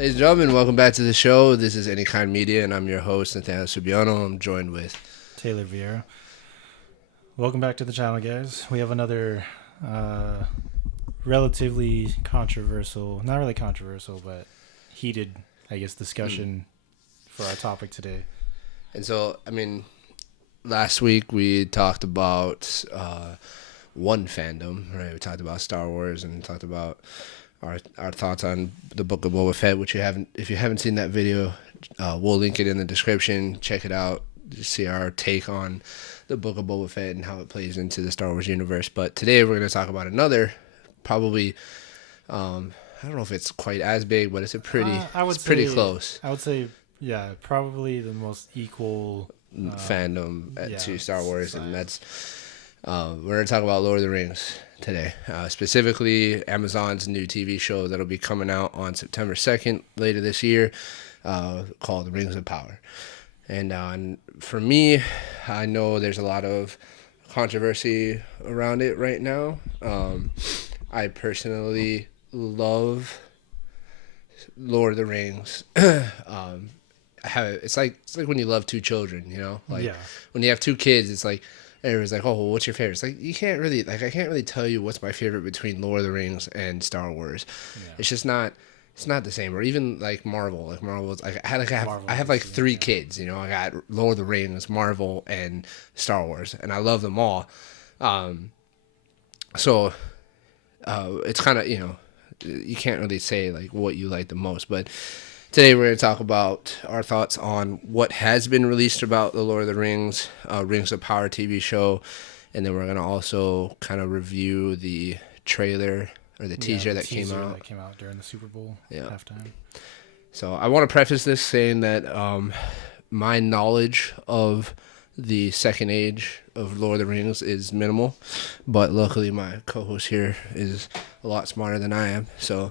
Ladies and gentlemen, welcome back to the show. This is Any Kind Media, and I'm your host, Nathaniel Subiano. I'm joined with Taylor Vieira. Welcome back to the channel, guys. We have another relatively controversial, not really controversial, but heated, I guess, discussion for our topic today. And so, last week we talked about one fandom, right? We talked about Star Wars and talked about our thoughts on the Book of Boba Fett, which if you haven't seen that video, we'll link it in the description. Check it out. Just see our take on the Book of Boba Fett and how it plays into the Star Wars universe. But today we're going to talk about another, probably, I don't know if it's quite as big, but it's pretty close. I would say, yeah, probably the most equal fandom to Star Wars, and that's we're going to talk about Lord of the Rings today, specifically Amazon's new TV show that'll be coming out on September 2nd later this year, called The Rings of Power. And for me, I know there's a lot of controversy around it right now. I personally love Lord of the Rings. It's like when you love two children, you know, like when you have two kids, it's like everyone's like, oh, well, what's your favorite? It's like I can't really tell you what's my favorite between Lord of the Rings and Star Wars. It's just not. It's not the same. Or even like Marvel. Like Marvel's like I have like three kids. You know, I got Lord of the Rings, Marvel, and Star Wars, and I love them all. So it's kind of, you can't really say like what you like the most, but today we're going to talk about our thoughts on what has been released about the Lord of the Rings, Rings of Power TV show, and then we're going to also kind of review the trailer or the teaser that came out. That came out during the Super Bowl halftime. So I want to preface this saying that my knowledge of the second age of Lord of the Rings is minimal, but luckily my co-host here is a lot smarter than I am. So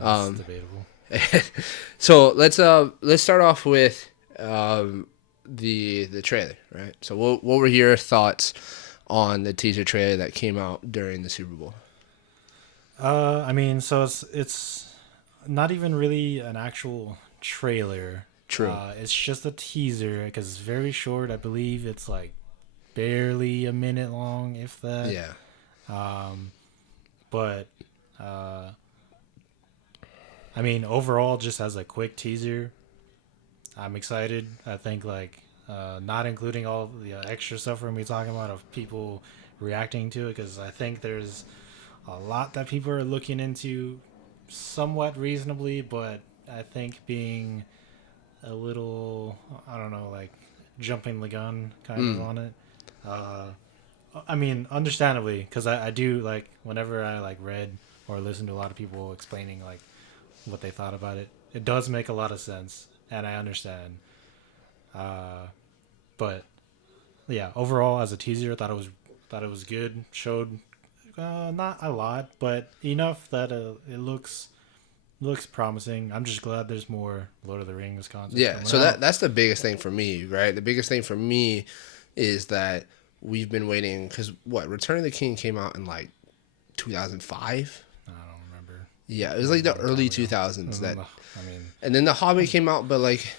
that's debatable. So let's start off with the trailer, right? So what were your thoughts on the teaser trailer that came out during the Super Bowl? So it's not even really an actual trailer. True. It's just a teaser because it's very short. I believe it's like barely a minute long, if that. Yeah. But overall, just as a quick teaser, I'm excited. I think not including all the extra stuff we're gonna be talking about of people reacting to it, because I think there's a lot that people are looking into somewhat reasonably, but I think being a little, I don't know, like jumping the gun kind of on it. Understandably, because I do, like, whenever I like read or listened to a lot of people explaining like what they thought about it, it does make a lot of sense, and I understand. But yeah, overall as a teaser, I thought it was good. Showed not a lot, but enough that it looks promising. I'm just glad there's more Lord of the Rings content. Yeah, so that's the biggest thing for me, right? The biggest thing for me is that we've been waiting, because Return of the King came out in like 2005. I don't remember. Yeah, it was like the early 2000s and then The Hobbit came out, but like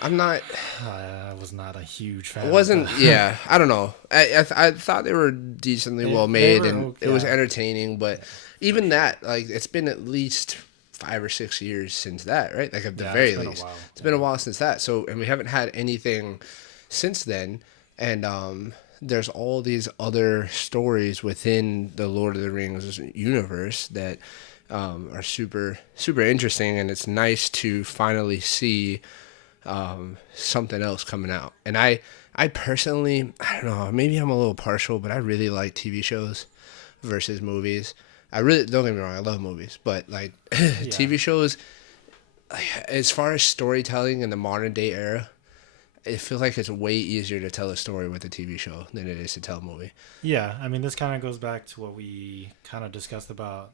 I'm not. I was not a huge fan. It wasn't. Yeah, I don't know. I thought they were decently well made, and it was entertaining. But even that, like, it's been at least 5 or 6 years since that, right? Like, at the very least, it's been a while since that. So, and we haven't had anything since then. And there's all these other stories within the Lord of the Rings universe that are super, super interesting, and it's nice to finally see something else coming out. And I personally, I don't know, maybe I'm a little partial, but I really like TV shows versus movies. I really, don't get me wrong, I love movies, but like TV shows, like, as far as storytelling in the modern day era, it feels like it's way easier to tell a story with a TV show than it is to tell a movie. Yeah, this kind of goes back to what we kind of discussed about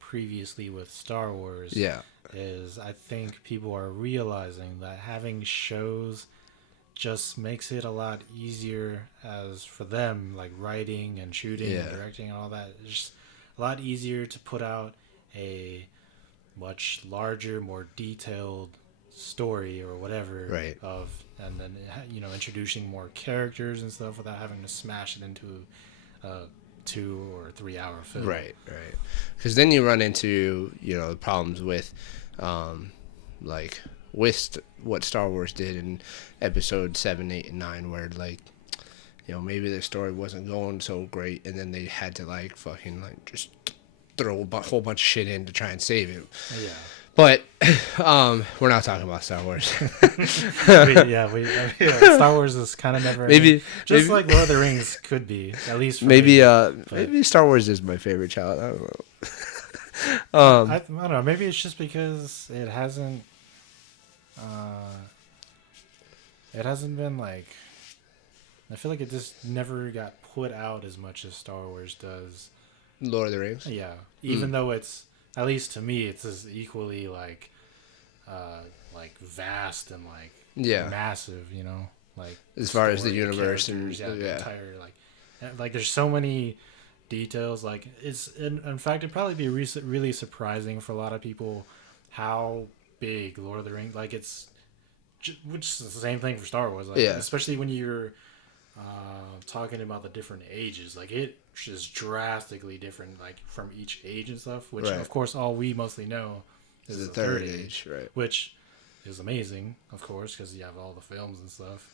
previously with Star Wars. Yeah. Is I think people are realizing that having shows just makes it a lot easier as for them, like writing and shooting and directing and all that. It's just a lot easier to put out a much larger, more detailed story or whatever Right. and then introducing more characters and stuff without having to smash it into a 2 or 3 hour film. Right. Because then you run into the problems with, like with what Star Wars did in Episode 7, 8, and 9, where like maybe the story wasn't going so great, and then they had to like fucking like just throw a whole bunch of shit in to try and save it. Yeah. But we're not talking about Star Wars. Star Wars is kind of never just like Lord of the Rings could be, at least for maybe me, maybe Star Wars is my favorite child. I don't I know. don't know. Maybe it's just because it hasn't been like. I feel like it just never got put out as much as Star Wars does. Lord of the Rings. Yeah, even though it's, at least to me, it's as equally like vast and like massive. Like as far as the universe and the entire like there's so many details. Like it's in fact it'd probably be really surprising for a lot of people how big Lord of the Rings, like it's, which is the same thing for Star Wars. Like especially when you're talking about the different ages, like it is drastically different, like from each age and stuff. Which of course all we mostly know is the third age, right? Which is amazing, of course, because you have all the films and stuff.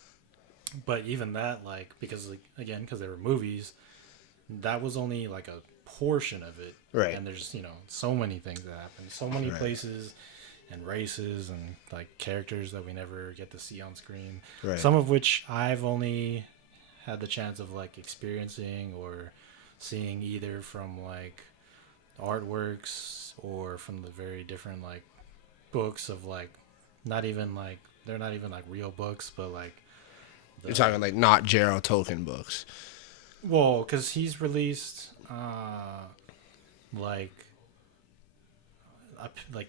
But even that, like, because like again, because they were movies, that was only like a portion of it, right? And there's so many things that happen, so many places and races and like characters that we never get to see on screen. Right. Some of which I've only had the chance of like experiencing or seeing either from like artworks or from the very different like books of like they're not even like real books, but like you're talking like not J.R.R. Tolkien books. Well, because he's released like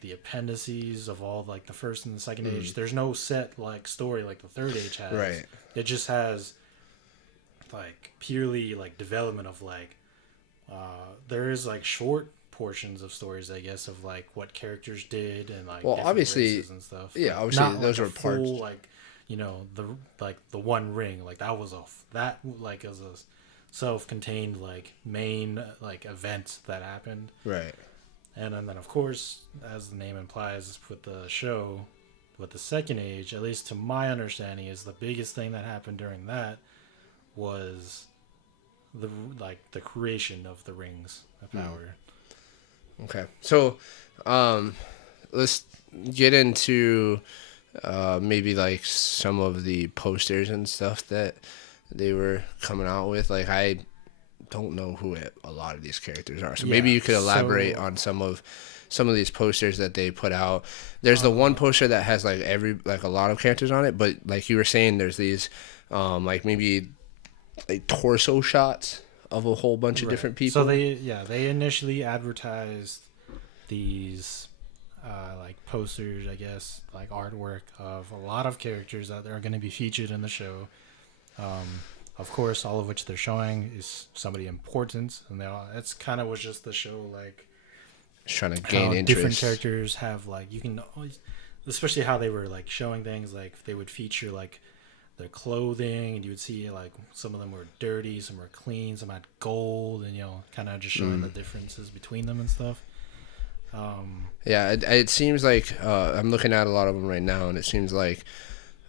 the appendices of all like the first and the second age. There's no set like story like the third age has. Right. It just has like purely like development of like there is like short portions of stories, I guess, of like what characters did and like obviously races and stuff. Yeah, obviously not those like were parts. Full, the One Ring, like that was as a self-contained like main like event that happened. Right. And then of course, as the name implies, with the show, with the second age, at least to my understanding, is the biggest thing that happened during that was the creation of the rings of power. Okay, so let's get into maybe like some of the posters and stuff that they were coming out with. Like I don't know who a lot of these characters are, so maybe you could elaborate on some of these posters that they put out. There's the one poster that has like a lot of characters on it, but like you were saying, there's these like maybe like torso shots of a whole bunch of different people. So they initially advertised these like posters, I guess, like artwork of a lot of characters that are going to be featured in the show. Of course, all of which they're showing is somebody important, and that's kind of was just the show, like trying to gain interest. Different characters have like you can, especially how they were like showing things, like they would feature like their clothing, and you would see like some of them were dirty, some were clean, some had gold, and kind of just showing the differences between them and stuff. Yeah, it seems like I'm looking at a lot of them right now, and it seems like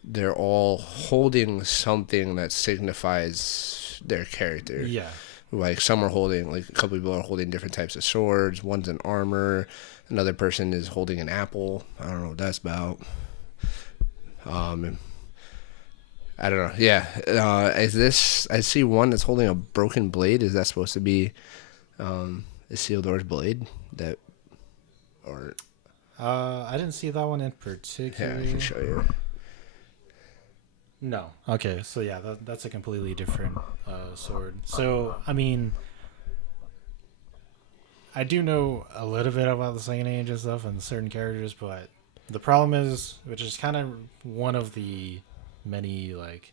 they're all holding something that signifies their character. Yeah. Like some are holding, like a couple people are holding different types of swords. One's an armor. Another person is holding an apple. I don't know what that's about. I don't know. Yeah. Is this? I see one that's holding a broken blade. Is that supposed to be Isildur's blade? That, or? I didn't see that one in particular. Yeah, I can show you. No. Okay, so yeah, that's a completely different sword. So, I mean, I do know a little bit about the Second Age and stuff and certain characters, but the problem is, which is kind of one of the many like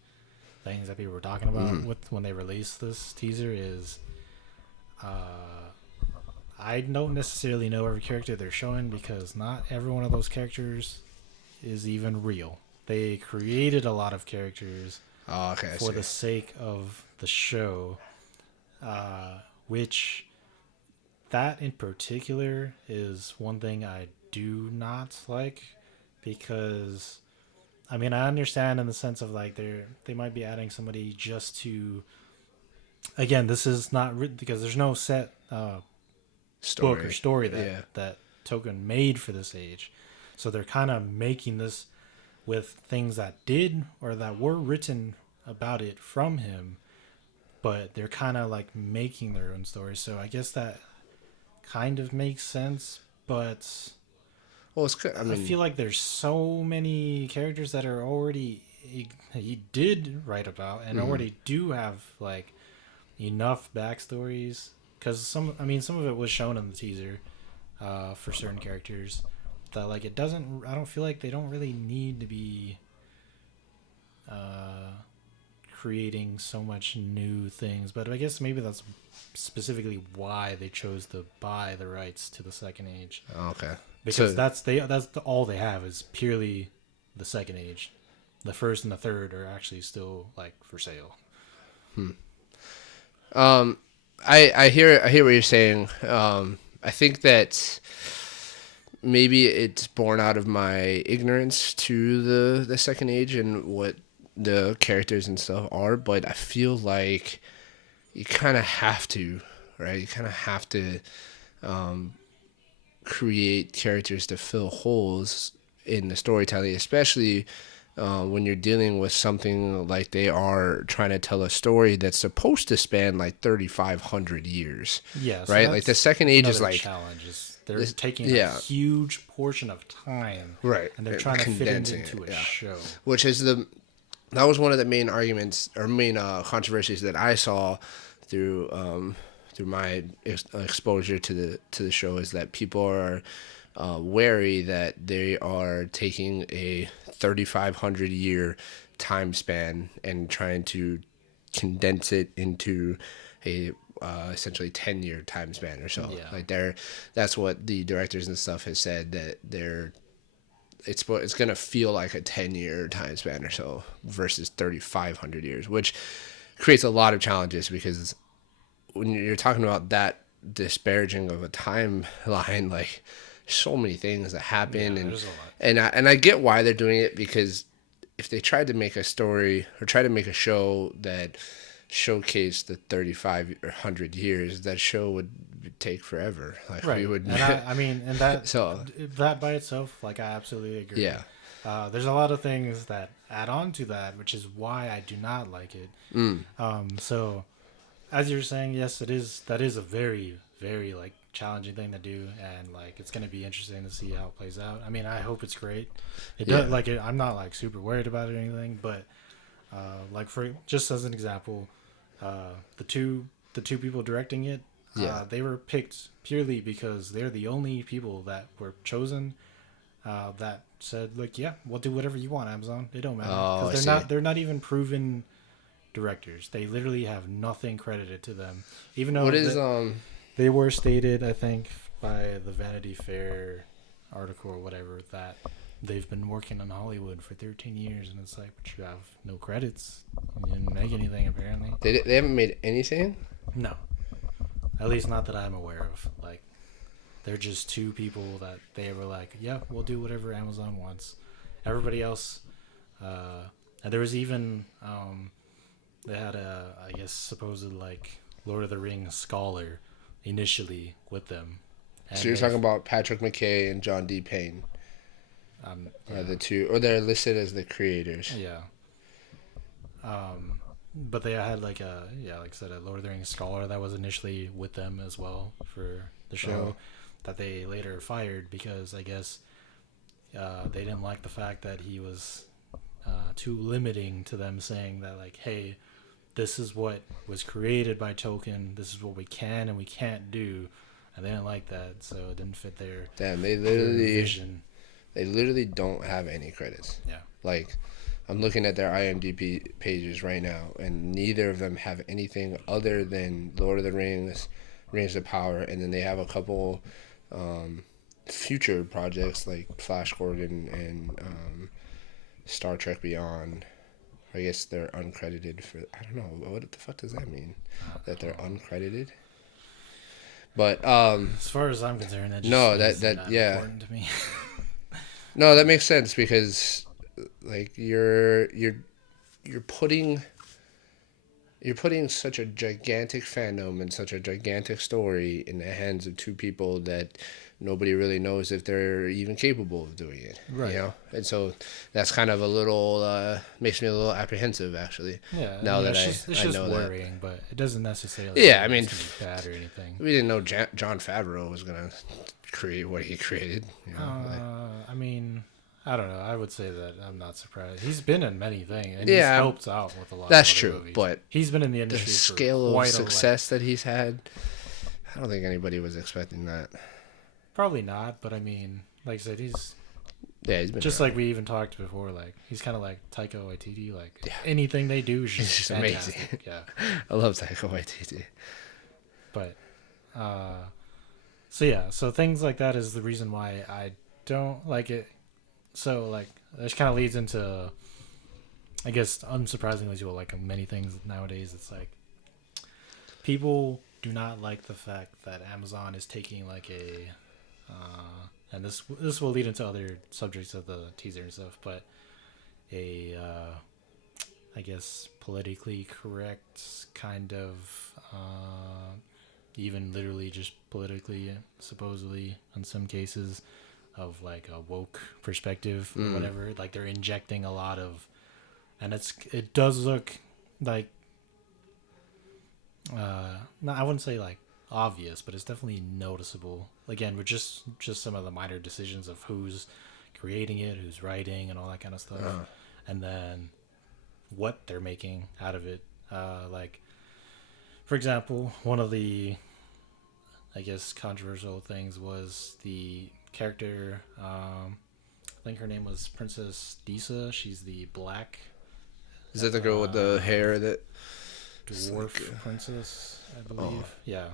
things that people were talking about with when they released this teaser, is I don't necessarily know every character they're showing because not every one of those characters is even real. They created a lot of characters for the sake of the show, which that in particular is one thing I do not like because I mean I understand in the sense of like they might be adding somebody just to again this is not because there's no set book or story that Tolkien made for this age, so they're kind of making this with things that did or that were written about it from him, but they're kind of like making their own story. So I guess that kind of makes sense, but well, I feel like there's so many characters that are already he did write about and already do have like enough backstories because some of it was shown in the teaser for certain characters that like I don't feel like they don't really need to be creating so much new things, but I guess maybe that's specifically why they chose to buy the rights to the Second Age. Okay, because that's all they have is purely the Second Age. The first and the third are actually still like for sale. I hear what you're saying. I think that maybe it's born out of my ignorance to the Second Age and what the characters and stuff are, but I feel like you kind of have to, right? You kind of have to create characters to fill holes in the storytelling, especially when you're dealing with something like they are trying to tell a story that's supposed to span like 3,500 years. Yeah, so right. Like the Second Age is like challenges. They're taking a huge portion of time, right, and they're trying to fit it into a show, which is that was one of the main arguments or main controversies that I saw through my exposure to the show is that people are wary that they are taking a 3,500 year time span and trying to condense it into a essentially 10-year time span or so. Yeah. Like that's what the directors and stuff has said, that it's going to feel like a 10-year time span or so versus 3,500 years, which creates a lot of challenges because when you're talking about that disparaging of a timeline, like so many things that happen, and I get why they're doing it, because if they tried to make a story or try to make a show that showcased the 3,500 years, that show would take forever. Like right. we would, and that so that by itself, like I absolutely agree. Yeah. There's a lot of things that add on to that, which is why I do not like it. So, as you're saying, yes, that is a very, very like challenging thing to do, and like it's gonna be interesting to see how it plays out. I mean, I hope it's great. Does like it, I'm not like super worried about it or anything, but like for just as an example, the two people directing it, they were picked purely because they're the only people that were chosen that said, "Look, yeah, we'll do whatever you want, Amazon. It don't matter." Because they're not even proven directors. They literally have nothing credited to them, even though they were stated, I think, by the Vanity Fair article or whatever, that they've been working in Hollywood for 13 years, and it's like, but you have no credits. You didn't make anything, apparently. They haven't made anything? No. At least not that I'm aware of. Like, they're just two people that they were like, yeah, we'll do whatever Amazon wants. Everybody else, and there was even, they had I guess, supposed, like, Lord of the Rings scholar initially with them. And so you're talking about Patrick McKay and John D. Payne? Are the two, or they're listed as the creators? Yeah. But they had like like I said, a Lord of the Rings scholar that was initially with them as well for the show, that they later fired because I guess they didn't like the fact that he was too limiting to them, saying that like, hey, this is what was created by Tolkien, this is what we can and we can't do, and they didn't like that, so it didn't fit their vision. They literally don't have any credits. Yeah. Like, I'm looking at their IMDb pages right now, and neither of them have anything other than Lord of the Rings, Rings of Power, and then they have a couple future projects like Flash Gordon and Star Trek Beyond. I guess they're uncredited for. I don't know what the fuck does that mean, that they're uncredited. But as far as I'm concerned, that just no, that yeah, important to me. no, that makes sense because like you're putting such a gigantic fandom and such a gigantic story in the hands of two people that nobody really knows if they're even capable of doing it. Right. You know? And so that's kind of a little makes me a little apprehensive actually. Yeah. Now that it's just know worrying, but it doesn't necessarily yeah, I mean bad or anything. We didn't know Jon Favreau was gonna create what he created. You know? I mean, I don't know. I would say that I'm not surprised. He's been in many things, and he's helped out with a lot. That's of true, movies. But he's been in the industry. The scale of success that he's had, I don't think anybody was expecting that. Probably not, but I mean, like I said, he's been just around. Like we even talked before. Like he's kind of like Taika Waititi. Like anything they do is just amazing. Yeah, I love Taika Waititi. But, so things like that is the reason why I don't like it. So, like, this kind of leads into, I guess, unsurprisingly, as well, like many things nowadays, it's like people do not like the fact that Amazon is taking, like, and this will lead into other subjects of the teaser and stuff, but I guess, politically correct kind of, even literally just politically, supposedly, in some cases, of like a woke perspective or whatever. Like they're injecting a lot of, and it does look like no, I wouldn't say like obvious, but it's definitely noticeable. Again, with just some of the minor decisions of who's creating it, who's writing, and all that kind of stuff, and then what they're making out of it. Like, for example, one of the, I guess, controversial things was the character, I think her name was Princess Disa. She's the black. Is that the girl with the hair that? Dwarf like, princess, I believe. Yeah.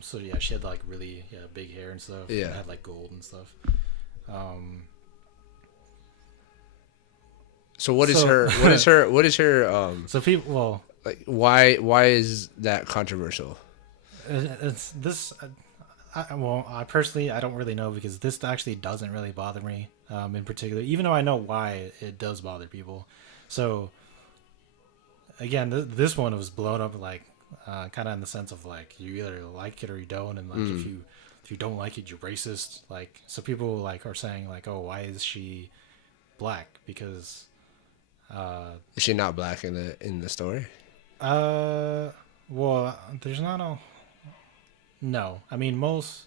So yeah, she had like really big hair and stuff. Yeah. And had like gold and stuff. So what is her? So people, well, like why is that controversial? It's this. I personally I don't really know because this actually doesn't really bother me in particular, even though I know why it does bother people. So again, this one was blown up like kind of in the sense of like you either like it or you don't, and like if you don't like it, you're racist. Like so people like are saying like, oh, why is she black? Because is she not black in the story? Well, there's not a. No, I mean most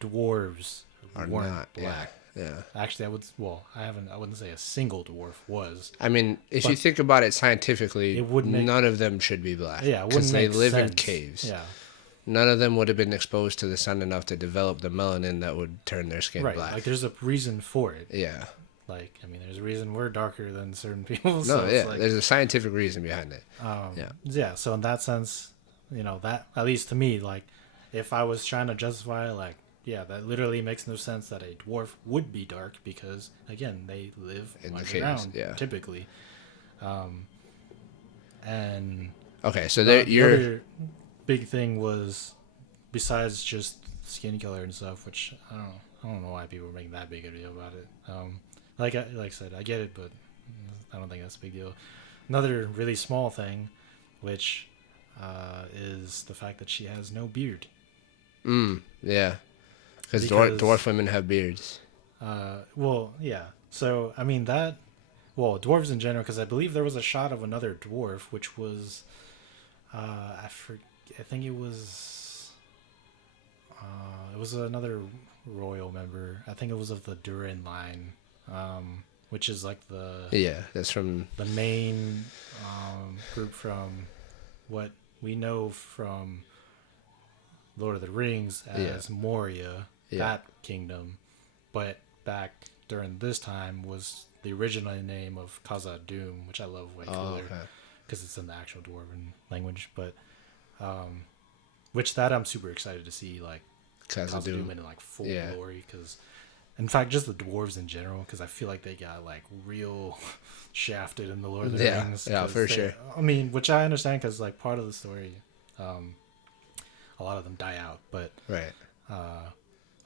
dwarves weren't not black. Yeah. Actually, I wouldn't say a single dwarf was. I mean, if you think about it scientifically, none of them should be black. Yeah, because they live sense. in caves. Yeah. None of them would have been exposed to the sun enough to develop the melanin that would turn their skin black. Like there's a reason for it. Yeah. Like, I mean, there's a reason we're darker than certain people. So there's a scientific reason behind it. Yeah. So in that sense, that at least to me, like, if I was trying to justify, like, yeah, that literally makes no sense that a dwarf would be dark because, again, they live in the caves, typically. And okay, so the other big thing was, besides just skin color and stuff, which I don't know why people were making that big a deal about it. Like I said, I get it, but I don't think that's a big deal. Another really small thing, which is the fact that she has no beard. Yeah. Because dwarf women have beards. Well, yeah. So, I mean, dwarves in general, because I believe there was a shot of another dwarf, which was, I think it was another royal member. I think it was of the Durin line, which is like that's from the main group from what we know from Lord of the Rings as Moria, that kingdom, but back during this time was the original name of Khazad-dûm, which I love way cooler because it's in the actual dwarven language. But which that I'm super excited to see, like Khazad-dûm in like full glory, because in fact just the dwarves in general, because I feel like they got like real shafted in the Lord of the Rings. Yeah, for sure. I mean, which I understand, because like part of the story, a lot of them die out, but right.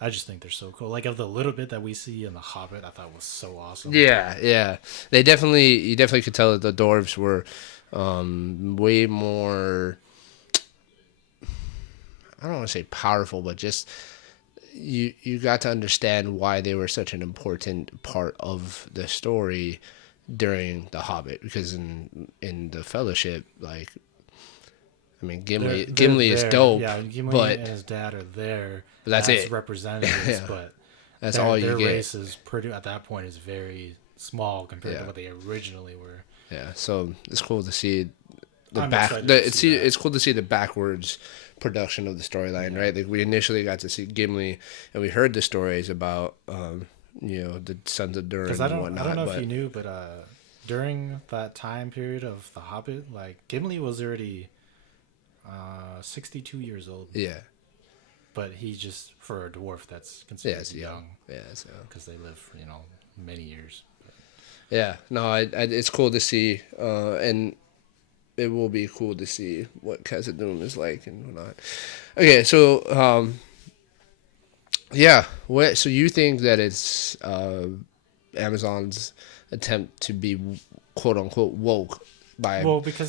I just think they're so cool. Like, of the little bit that we see in The Hobbit, I thought was so awesome. Yeah. You definitely could tell that the dwarves were way more, I don't want to say powerful, but just you got to understand why they were such an important part of the story during The Hobbit, because in the Fellowship, like, I mean, Gimli is dope. Yeah, Gimli but and his dad are there. But that's as it. Representatives, but that's all you their get. Their race is pretty, at that point, is very small compared to what they originally were. Yeah, so it's cool to see it's cool to see the backwards production of the storyline, right? Like, we initially got to see Gimli, and we heard the stories about the Sons of Durin and whatnot. I don't know if you knew, but during that time period of The Hobbit, like, Gimli was already 62 years old. Yeah. But he just, for a dwarf, that's considered young. Yeah, so because they live, many years. But. Yeah, no, it's cool to see, and it will be cool to see what Khazad-dûm is like and whatnot. Okay, so so you think that it's Amazon's attempt to be quote unquote woke by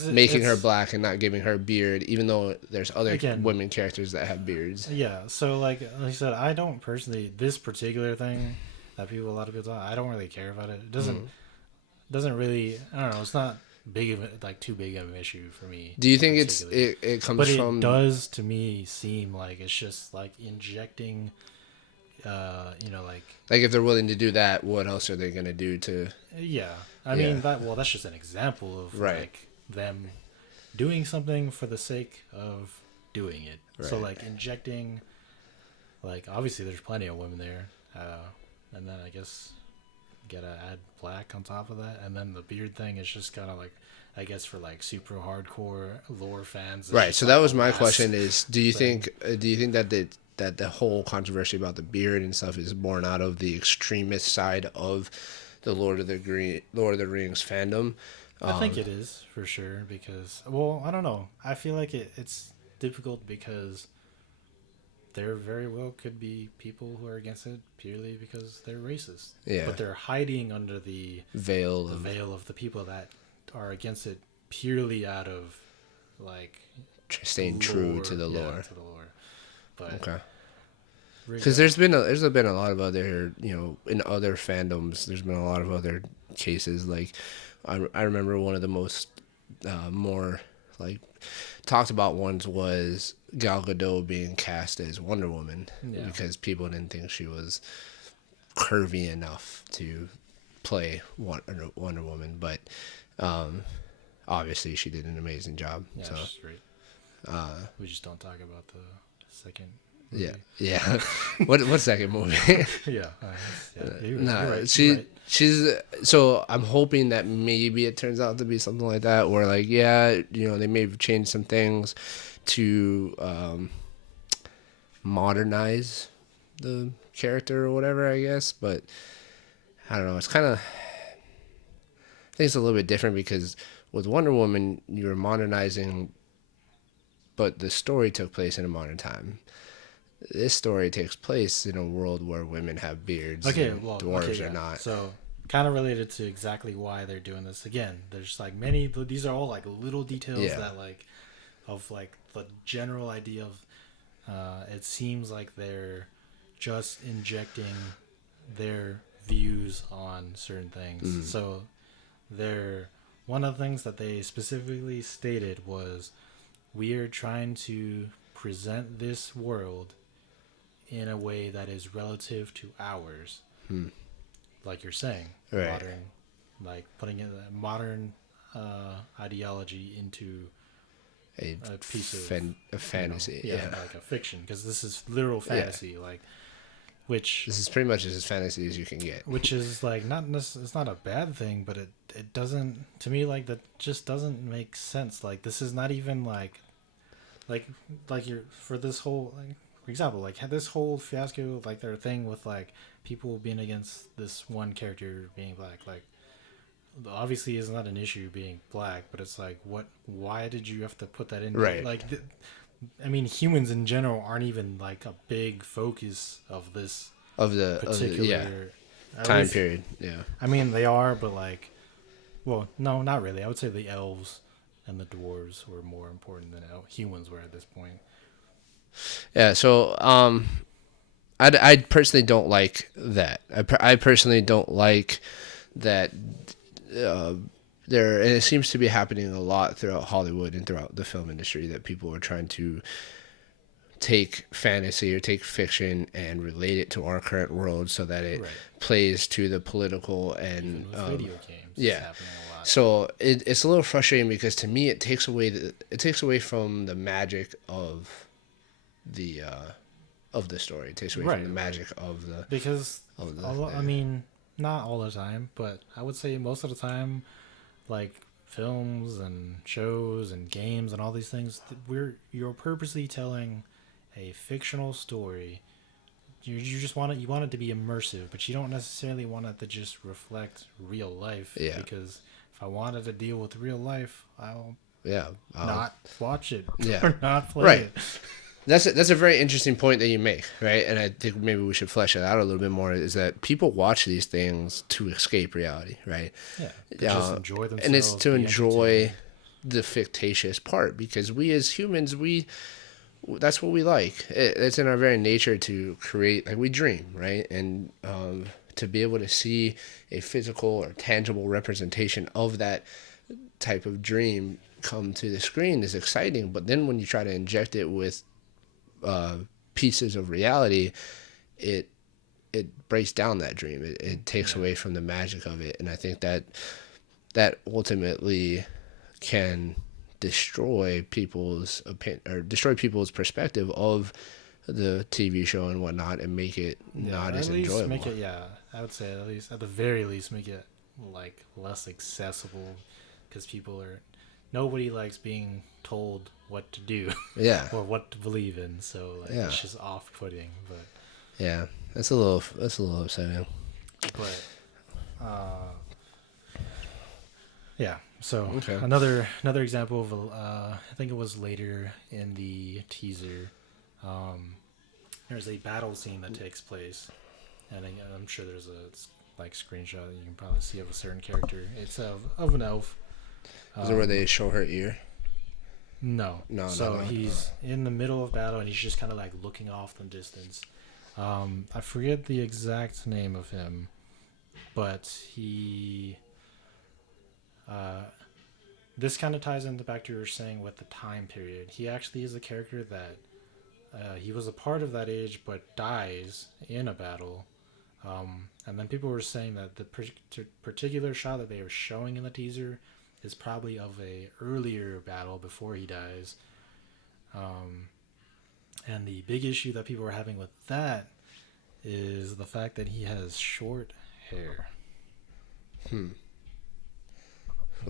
making her black and not giving her a beard, even though there's other women characters that have beards. Yeah, so like I said, I don't personally, this particular thing that a lot of people talk, I don't really care about it. It doesn't really, I don't know, it's not big of too big of an issue for me. Do you think it comes from? It does to me seem like it's just like injecting, like if they're willing to do that, what else are they gonna do to? Yeah, I mean that's just an example of like them doing something for the sake of doing it. Right. So like injecting, like obviously there's plenty of women there, and then I guess gotta add black on top of that, and then the beard thing is just kind of like, I guess, for like super hardcore lore fans. Right. So that was my question: is do you think that the whole controversy about the beard and stuff is born out of the extremist side of the Lord of the Rings fandom? I think it is, for sure, because, well, I don't know. I feel like it's difficult because there very well could be people who are against it purely because they're racist. Yeah. But they're hiding under the veil of the people that are against it purely out of, like, staying true to the lore. But okay. Because there's been a lot of other, in other fandoms, there's been a lot of other cases. Like, I remember one of the most more like talked about ones was Gal Gadot being cast as Wonder Woman because people didn't think she was curvy enough to play Wonder Woman, but obviously she did an amazing job. Yeah, so she's great. We just don't talk about the second movie. Yeah. What second movie? She's so I'm hoping that maybe it turns out to be something like that, where like they may have changed some things to modernize the character or whatever, I guess, but I don't know. It's kind of, I think it's a little bit different because with Wonder Woman you're modernizing, but the story took place in a modern time. This story takes place in a world where women have beards. Dwarves are not. So, kind of related to exactly why they're doing this. Again, there's like many. These are all like little details that like, of like the general idea of. It seems like they're just injecting their views on certain things. So, one of the things that they specifically stated was, we are trying to present this world in a way that is relative to ours, like you're saying, right. Modern, like putting in a modern ideology into a piece of fantasy, like a fiction, because this is literal fantasy, like, which this is pretty much as fantasy as you can get. Which is like it's not a bad thing, but it doesn't, to me, like, that just doesn't make sense. Like, this is not even like like you're for this whole like, for example, like had this whole fiasco, like their thing with like people being against this one character being black, like obviously is not an issue being black, but it's like why did you have to put that in there? Right. Like I mean, humans in general aren't even like a big focus of this particular time period. Yeah. I mean, they are, but like, well, no, not really. I would say the elves and the dwarves were more important than humans were at this point. Yeah. So, I personally don't like that. I personally don't like that. There, and it seems to be happening a lot throughout Hollywood and throughout the film industry, that people are trying to take fantasy or take fiction and relate it to our current world so that it plays to the political and video games. Yeah. So it's a little frustrating because to me it takes away from the magic of the story. It takes away from the magic of the I mean, not all the time, but I would say most of the time, like films and shows and games and all these things, you're purposely telling a fictional story. You just want it to be immersive, but you don't necessarily want it to just reflect real life. Yeah. Because if I wanted to deal with real life, I'll not watch it. Yeah. Or not play it. That's a very interesting point that you make, right? And I think maybe we should flesh it out a little bit more. Is that people watch these things to escape reality, right? Yeah. Just enjoy themselves, and it's to enjoy the fictitious part, because we as humans, that's what we like. It's in our very nature to create, like we dream, right? And to be able to see a physical or tangible representation of that type of dream come to the screen is exciting. But then when you try to inject it with pieces of reality, it breaks down that dream. It takes away from the magic of it. And I think that ultimately can destroy people's opinion or destroy people's perspective of the TV show and whatnot, and make it not as enjoyable. Make it, I would say at the very least make it like less accessible, because nobody likes being told what to do, or what to believe in. So like it's just off-putting. But yeah, that's a little upsetting. But yeah. So another example of I think it was later in the teaser. There's a battle scene that takes place, and I'm sure there's a screenshot that you can probably see of a certain character. It's of an elf. Is it where they show her ear? No. So he's in the middle of battle, and he's just kind of like looking off in the distance. I forget the exact name of him, but he. This kind of ties into back to what you were saying with the time period. He actually is a character that he was a part of that age, but dies in a battle. And then people were saying that the particular shot that they were showing in the teaser is probably of a earlier battle before he dies. And the big issue that people are having with that is the fact that he has short hair. Let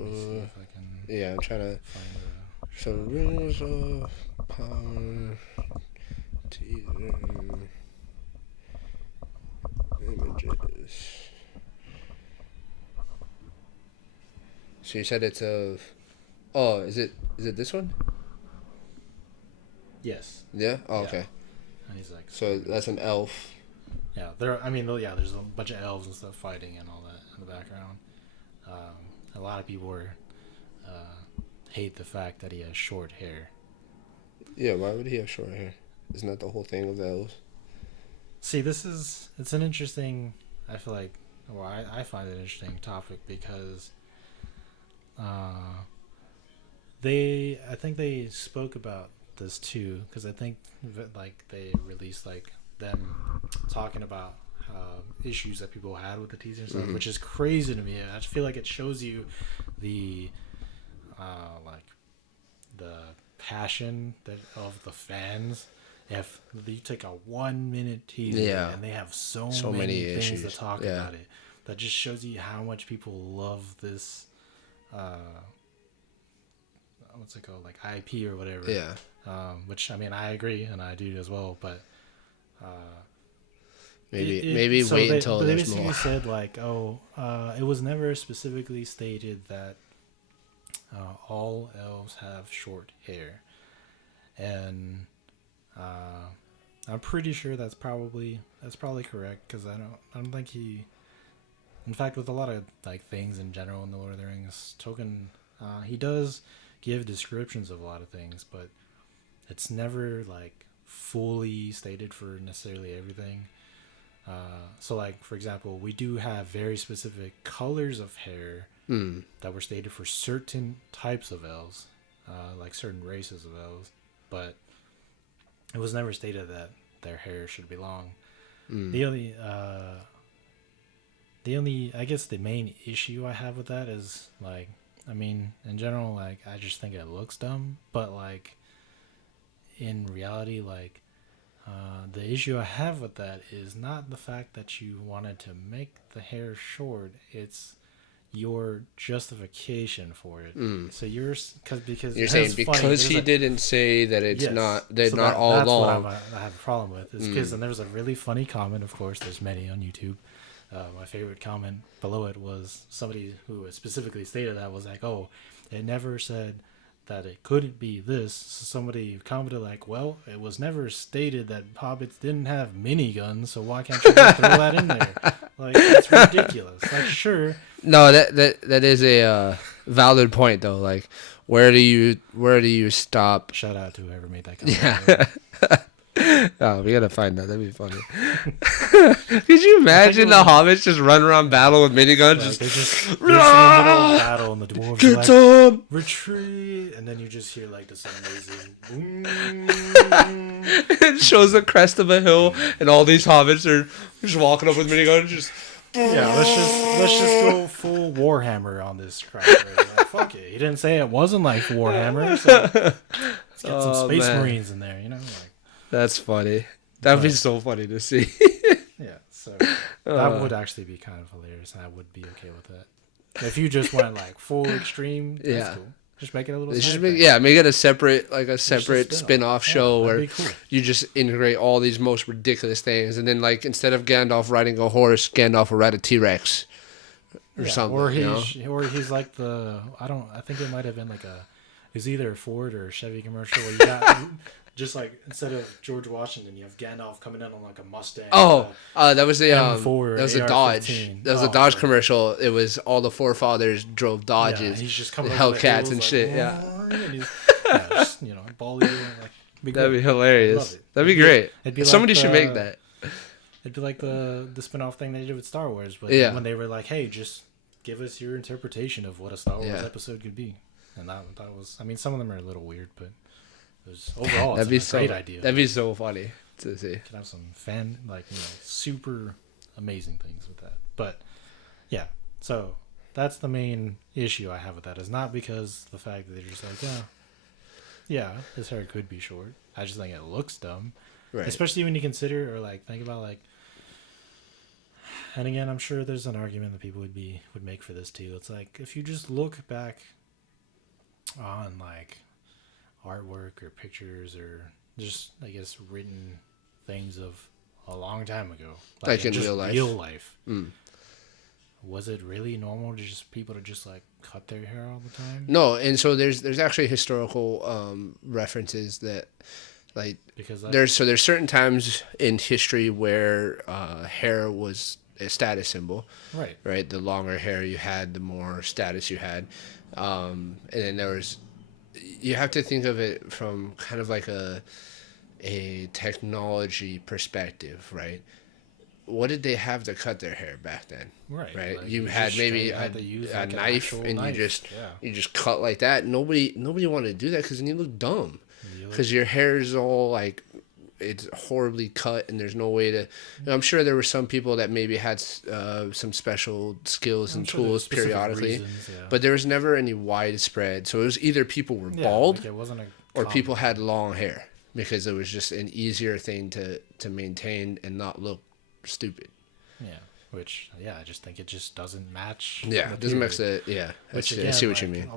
me see if I can. Yeah, I'm trying to find the rules of power teaser images. So you said it's of. Oh, is it this one? Yes. Yeah. Oh, okay. And he's like. So that's an elf. Yeah, there's a bunch of elves and stuff fighting and all that in the background. A lot of people hate the fact that he has short hair. Yeah, why would he have short hair? Isn't that the whole thing of the elves? See, it's an interesting, I feel like, or I find it an interesting topic, because I think they spoke about this too, because I think like they released like them talking about issues that people had with the teaser and stuff, which is crazy to me. I just feel like it shows you the like the passion of the fans. If you take a 1 minute teaser and they have so many things issues to talk about it, that just shows you how much people love this what's it called, like IP or whatever. which I mean I agree and I do as well, but maybe wait until they there's basically more. said like, it was never specifically stated that all elves have short hair, and I'm pretty sure that's probably correct, because I don't think he. In fact, with a lot of like things in general in the Lord of the Rings, Tolkien, he does give descriptions of a lot of things, but it's never like fully stated for necessarily everything. So like, for example, we do have very specific colors of hair that were stated for certain types of elves, like certain races of elves, but it was never stated that their hair should be long. The only, I guess the main issue I have with that is like, I mean, in general, like I just think it looks dumb, but like in reality, like the issue I have with that is not the fact that you wanted to make the hair short; it's your justification for it. So because You're saying because he didn't say that it's not all long. What I have a problem with is because then there's a really funny comment. Of course, there's many on YouTube. My favorite comment below it was somebody who specifically stated that was like, "Oh, it never said that it couldn't be this." So somebody commented like, "Well, it was never stated that hobbits didn't have miniguns, so why can't you just throw that in there?" Like, that's ridiculous. Like, sure. No, that is a valid point though. Like, where do you stop? Shout out to whoever made that comment. Yeah. Oh, we gotta find that. That'd be funny. Could you imagine the hobbits just run around battle with miniguns? Like, they're just in the middle of battle, and the dwarves are like, retreat, and then you just hear like this amazing. It shows the crest of a hill, and all these hobbits are just walking up with miniguns. Just let's just go full Warhammer on this crap. Right? Like, fuck it. He didn't say it wasn't like Warhammer. So let's get some Space Marines in there. You know. Like, that's funny. That'd be so funny to see. Yeah, so that would actually be kind of hilarious, and I would be okay with that. If you just went like full extreme, that's cool. Just make it a little. Make it a separate spin-off show where you just integrate all these most ridiculous things, and then like instead of Gandalf riding a horse, Gandalf will ride a T-Rex or something. Or he's like I think it might have been like it's either a Ford or a Chevy commercial where you got. Just like instead of George Washington, you have Gandalf coming in on like a Mustang. That was a M4, that was a Dodge. That was a Dodge commercial. It was all the forefathers drove Dodges. Yeah, he's just coming Hellcats and shit. And he's, just ball you. Like, that'd be hilarious. That'd be great. Somebody should make that. It'd be like the spin-off thing they did with Star Wars, but when they were like, "Hey, just give us your interpretation of what a Star Wars episode could be," and that was. I mean, some of them are a little weird, but. Overall, that'd be a great idea. That'd be so funny to see. Could have some super amazing things with that. But yeah, so that's the main issue I have with that. Is not because the fact that they're just like, his hair could be short. I just think it looks dumb, right? Especially when you consider or like think about like. And again, I'm sure there's an argument that people would make for this too. It's like if you just look back on like. Artwork or pictures or just I guess written things of a long time ago, like in real life. Was it really normal to just people to just like cut their hair all the time? No, and so there's actually historical references that like because there's certain times in history where hair was a status symbol, right. The longer hair you had, the more status you had, and then there was. You have to think of it from kind of like a technology perspective, right? What did they have to cut their hair back then? Right. Like you had maybe a knife, and you just cut like that. Nobody wanted to do that because then you look dumb. Because your hair is all like it's horribly cut, and there's no way to. I'm sure there were some people that maybe had some special skills and tools periodically, but there was never any widespread. So it was either people were bald, or people had long hair because it was just an easier thing to maintain and not look stupid. Yeah, which I just think it just doesn't match. Yeah, it doesn't match the I see what you mean.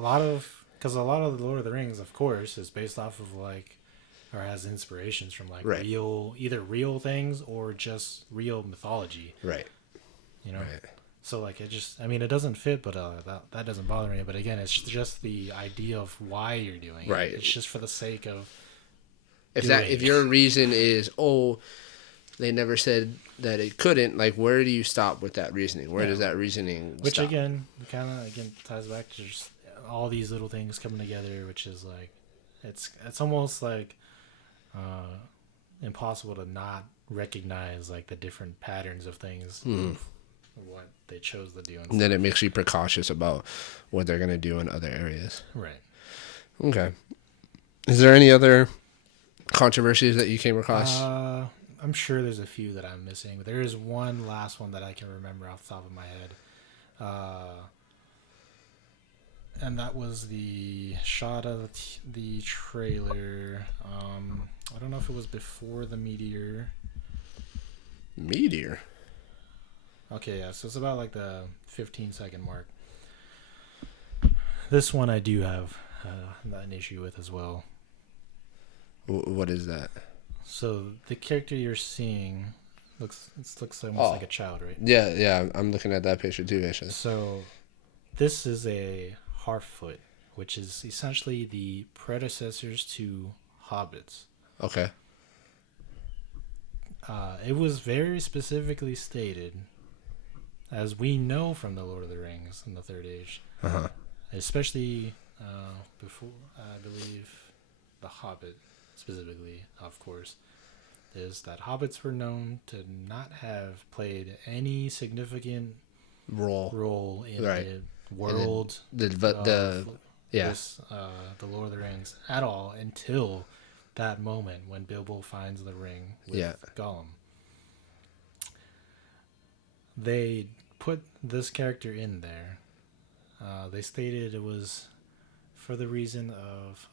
Because a lot of the Lord of the Rings, of course, is based off of like or has inspirations from like right. either real things or just real mythology. Right. You know. Right. So like it doesn't fit, but that doesn't bother me. But again, it's just the idea of why you're doing it. Right. It's just for the sake of. If your reason is they never said that it couldn't, like where do you stop with that reasoning? Where does that reasoning Which stop? again ties back to just all these little things coming together, which is like it's almost like impossible to not recognize like the different patterns of things. What they chose to do. And then it makes you precautious about what they're going to do in other areas. Right. Okay. Is there any other controversies that you came across? I'm sure there's a few that I'm missing, but there is one last one that I can remember off the top of my head. And that was the shot of the trailer. I don't know if it was before the meteor. Meteor? Okay, yeah, so it's about like the 15-second mark. This one I do have an issue with as well. What is that? So the character you're seeing looks almost like a child, right? Yeah, I'm looking at that picture too, actually. So this is a Harfoot, which is essentially the predecessors to hobbits. Okay. It was very specifically stated, as we know from the Lord of the Rings in the Third Age, especially before, I believe, the Hobbit specifically, of course, is that hobbits were known to not have played any significant role in the world the Lord of the Rings at all until that moment when Bilbo finds the ring with Gollum. They put this character in there. They stated it was for the reason of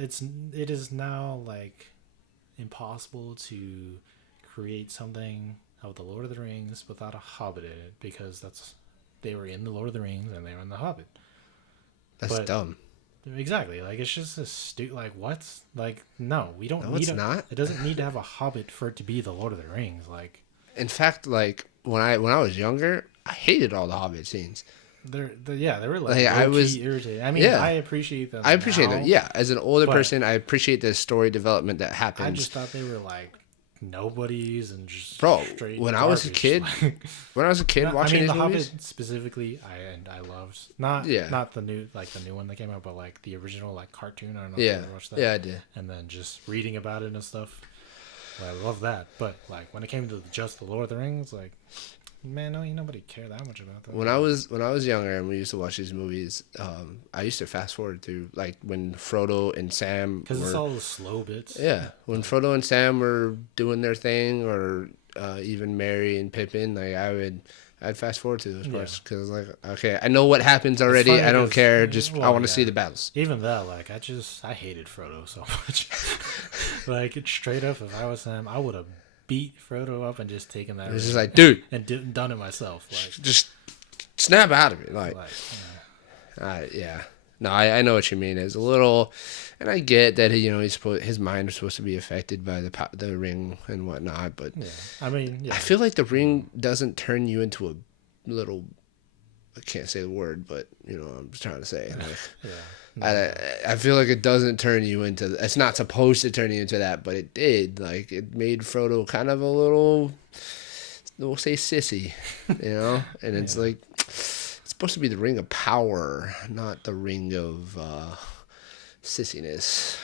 it is now like impossible to create something of the Lord of the Rings without a Hobbit in it, because they were in the Lord of the Rings and they were in the Hobbit. That's dumb. Exactly. Like, it's just a like, what? Like, no, we don't need not. It doesn't need to have a Hobbit for it to be the Lord of the Rings. Like, in fact, like when I was younger, I hated all the Hobbit scenes. They were like I was irritated. I mean, I appreciate them. I appreciate them. Yeah, as an older person, I appreciate the story development that happens. I just thought they were like nobodies and just straight when garbage. I was a kid, watching the these movies, Hobbit specifically, I loved not the new one that came out, but like the original like cartoon. I don't know if you ever watched that. Yeah, I did. And then just reading about it and stuff. I love that. But like when it came to just the Lord of the Rings, like, man, nobody cared that much about that. When I was younger and we used to watch these movies, I used to fast forward through like when Frodo and Sam, because it's all the slow bits. Yeah, when Frodo and Sam were doing their thing, or even Merry and Pippin, like I'd fast forward to those parts because like, okay, I know what happens already. I don't care. I want to see the battles. Even that, like, I hated Frodo so much. Like, straight up, if I was Sam, I would have beat Frodo up and just taken that. It's just like, dude, and done it myself. Like, just snap out of it. Like yeah. No, I know what you mean. It's a little, and I get that his mind is supposed to be affected by the ring and whatnot, but I feel like the ring doesn't turn you into a little. I can't say the word, but I'm just trying to say. Like, I feel like it doesn't turn you into. It's not supposed to turn you into that, but it did. Like, it made Frodo kind of a little, we'll say, sissy, and it's like. It's supposed to be the ring of power, not the ring of sissiness.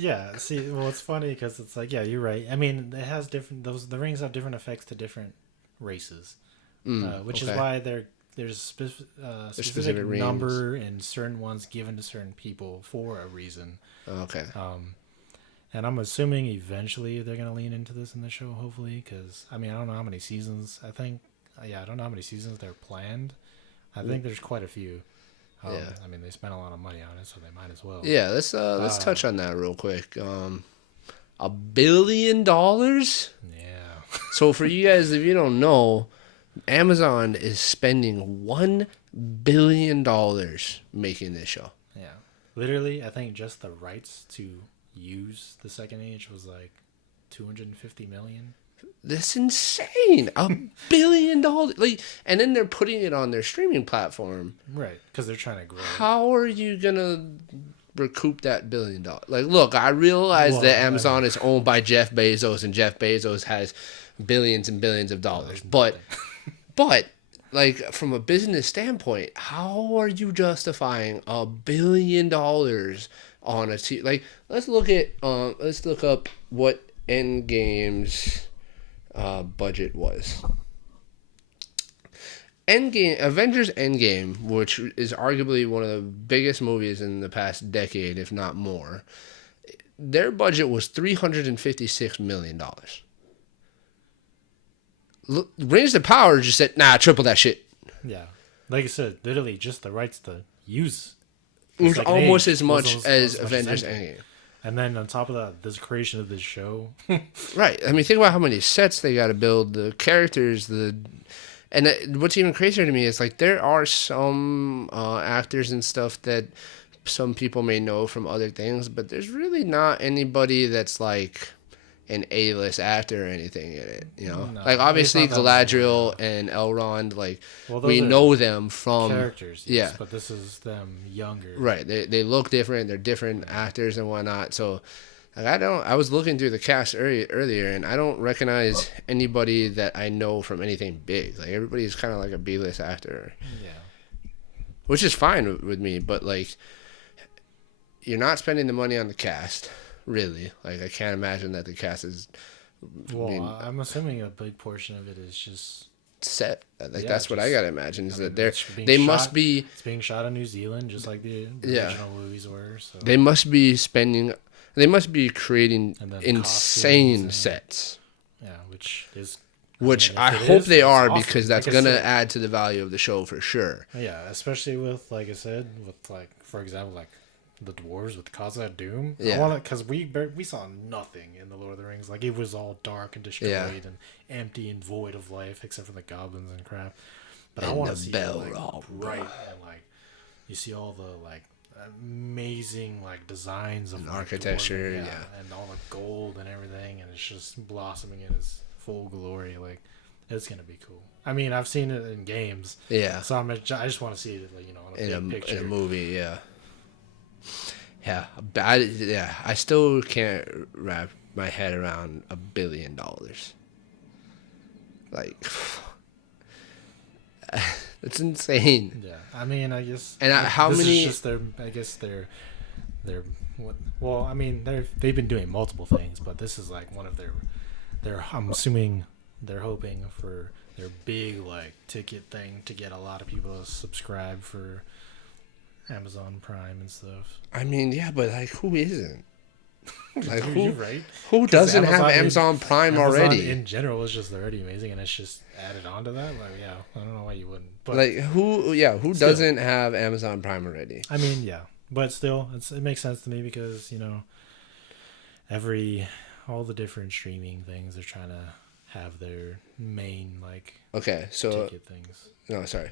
Yeah. See, well, it's funny because it's like, yeah, you're right. I mean, it has different. The rings have different effects to different races, which is why there's specific number and certain ones given to certain people for a reason. Okay. And I'm assuming eventually they're gonna lean into this in the show, hopefully, because I don't know how many seasons. I don't know how many seasons they're planned. I think there's quite a few. They spent a lot of money on it, so they might as well. Yeah, let's touch on that real quick. $1 billion? Yeah. So for you guys, if you don't know, Amazon is spending $1 billion making this show. Yeah. literally, I think just the rights to use the Second Age was like 250 million. That's insane. $1 billion. Like, and then they're putting it on their streaming platform. Right, because they're trying to grow. How are you gonna recoup that $1 billion? Like, look, I realize that Amazon is owned by Jeff Bezos, and Jeff Bezos has billions and billions of dollars. But like, from a business standpoint, how are you justifying $1 billion on a like? Let's look up what Endgame's budget was. Avengers Endgame, which is arguably one of the biggest movies in the past decade, if not more, their budget was $356 million. Rings of Power just said, nah, triple that shit. Yeah. Like I said, literally just the rights to use. It was almost as much as Avengers Endgame. And then on top of that, this creation of this show. Right. I mean, think about how many sets they got to build, the characters, and what's even crazier to me is, like, there are some actors and stuff that some people may know from other things, but there's really not anybody that's, like, an A-list actor or anything in it, you know? No, like, obviously, Galadriel and Elrond, like, we know them from... characters, yes, yeah. But this is them younger. Right. They look different. They're different actors and whatnot, so... Like, I was looking through the cast earlier, and I don't recognize anybody that I know from anything big. Like, everybody's kind of like a B-list actor. Yeah. Which is fine with me, but, like, you're not spending the money on the cast, really. Like, I can't imagine that the cast is... Well, I'm assuming a big portion of it is just... set. Like, yeah, that's what I gotta imagine, is that they must be... It's being shot in New Zealand, just like the original movies were, so... They must be spending... They must be creating insane sets. Yeah, which is... I hope they are, awesome, because that's going to add to the value of the show for sure. Yeah, especially with, like I said, with, like, for example, like, the dwarves with Khazad Dûm. Yeah. Because we saw nothing in the Lord of the Rings. Like, it was all dark and destroyed and empty and void of life, except for the goblins and crap. But I want to see it, like, bright and, like, you see all the, like, amazing, like, designs of, like, architecture, and all the gold and everything, and it's just blossoming in its full glory. Like, it's gonna be cool. I mean, I've seen it in games, so I just want to see it, like, you know, in a picture, in a movie. I still can't wrap my head around $1 billion. Like, it's insane. Yeah, I mean, I guess. And how many? Is just I guess they're what? Well, I mean, they've been doing multiple things, but this is like one of their. I'm assuming they're hoping for their big, like, ticket thing to get a lot of people to subscribe for Amazon Prime and stuff. I mean, yeah, but, like, who isn't? Like, right? Who doesn't have Amazon Prime already? In general, is just already amazing, and it's just added on to that. Like, yeah, I don't know why you wouldn't. But like, who doesn't have Amazon Prime already? I mean, yeah, but still, it makes sense to me because, you know, all the different streaming things are trying to have their main, like, ticket things. No, sorry.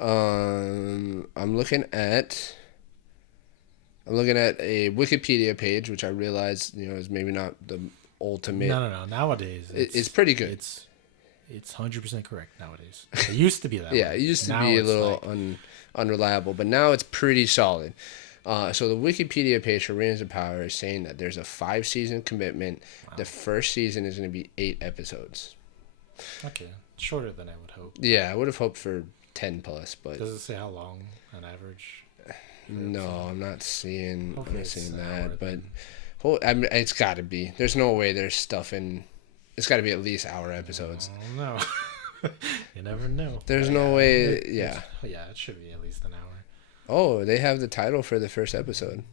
I'm looking at a Wikipedia page, which I realize, you know, is maybe not the ultimate. No. Nowadays, it's pretty good. It's 100% correct nowadays. It used to be that. Yeah, way. It used to be a little unreliable, but now it's pretty solid. So the Wikipedia page for Rings of Power is saying that there's a 5-season commitment. Wow. The first season is going to be 8 episodes. Okay, shorter than I would hope. Yeah, I would have hoped for 10 plus, but does it say how long on average? No, I'm not seeing that, but I mean, it's got to be. There's no way there's stuff in. It's got to be at least hour episodes. No. You never know. There's no way. It should be at least an hour. Oh, they have the title for the first episode.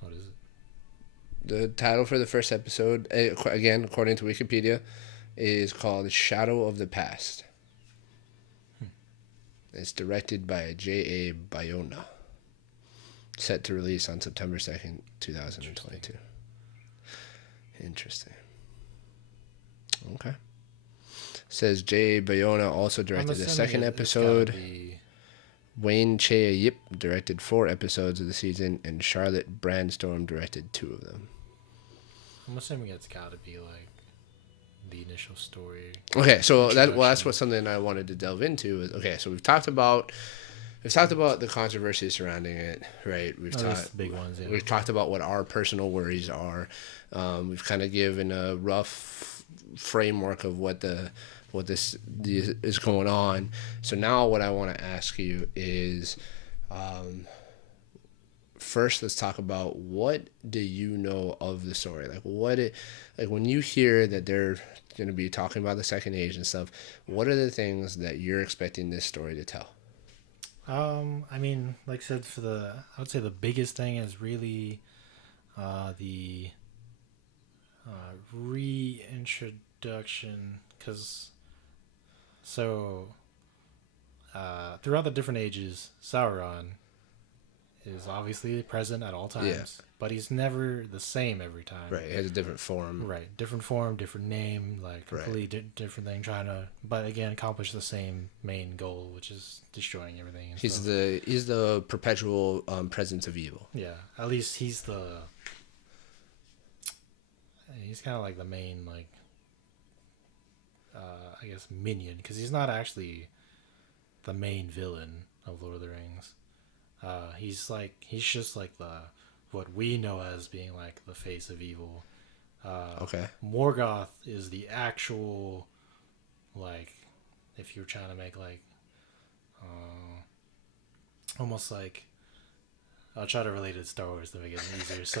What is it? The title for the first episode, again, according to Wikipedia, is called Shadow of the Past. It's directed by J.A. Bayona. Set to release on September 2nd, 2022. Interesting. Okay. Says J.A. Bayona also directed the second episode. Wayne Che Yip directed 4 episodes of the season, and Charlotte Brandstorm directed 2 of them. I'm assuming it's got to be like the initial story. Okay, so that's what something I wanted to delve into. Is, okay, so we've talked about the controversy surrounding it, right? We've talked big ones. Yeah. We've talked about what our personal worries are. We've kind of given a rough framework of what this is going on. So now what I want to ask you is, first let's talk about what do you know of the story? Like when you hear that they're going to be talking about the Second Age and stuff, what are the things that you're expecting this story to tell? I mean, like I said, I would say the biggest thing is really the reintroduction, because throughout the different ages, Sauron is obviously present at all times, but he's never the same every time. Right, he has a different form. Right, different form, different name, like completely different thing, but again, accomplish the same main goal, which is destroying everything. And he's the perpetual presence of evil. Yeah, at least he's kind of like the main, like, I guess, minion, because he's not actually the main villain of Lord of the Rings. He's just like what we know as being like the face of evil. Okay. Morgoth is the actual, like, if you're trying to make like, almost like, I'll try to relate it to Star Wars to make it easier. So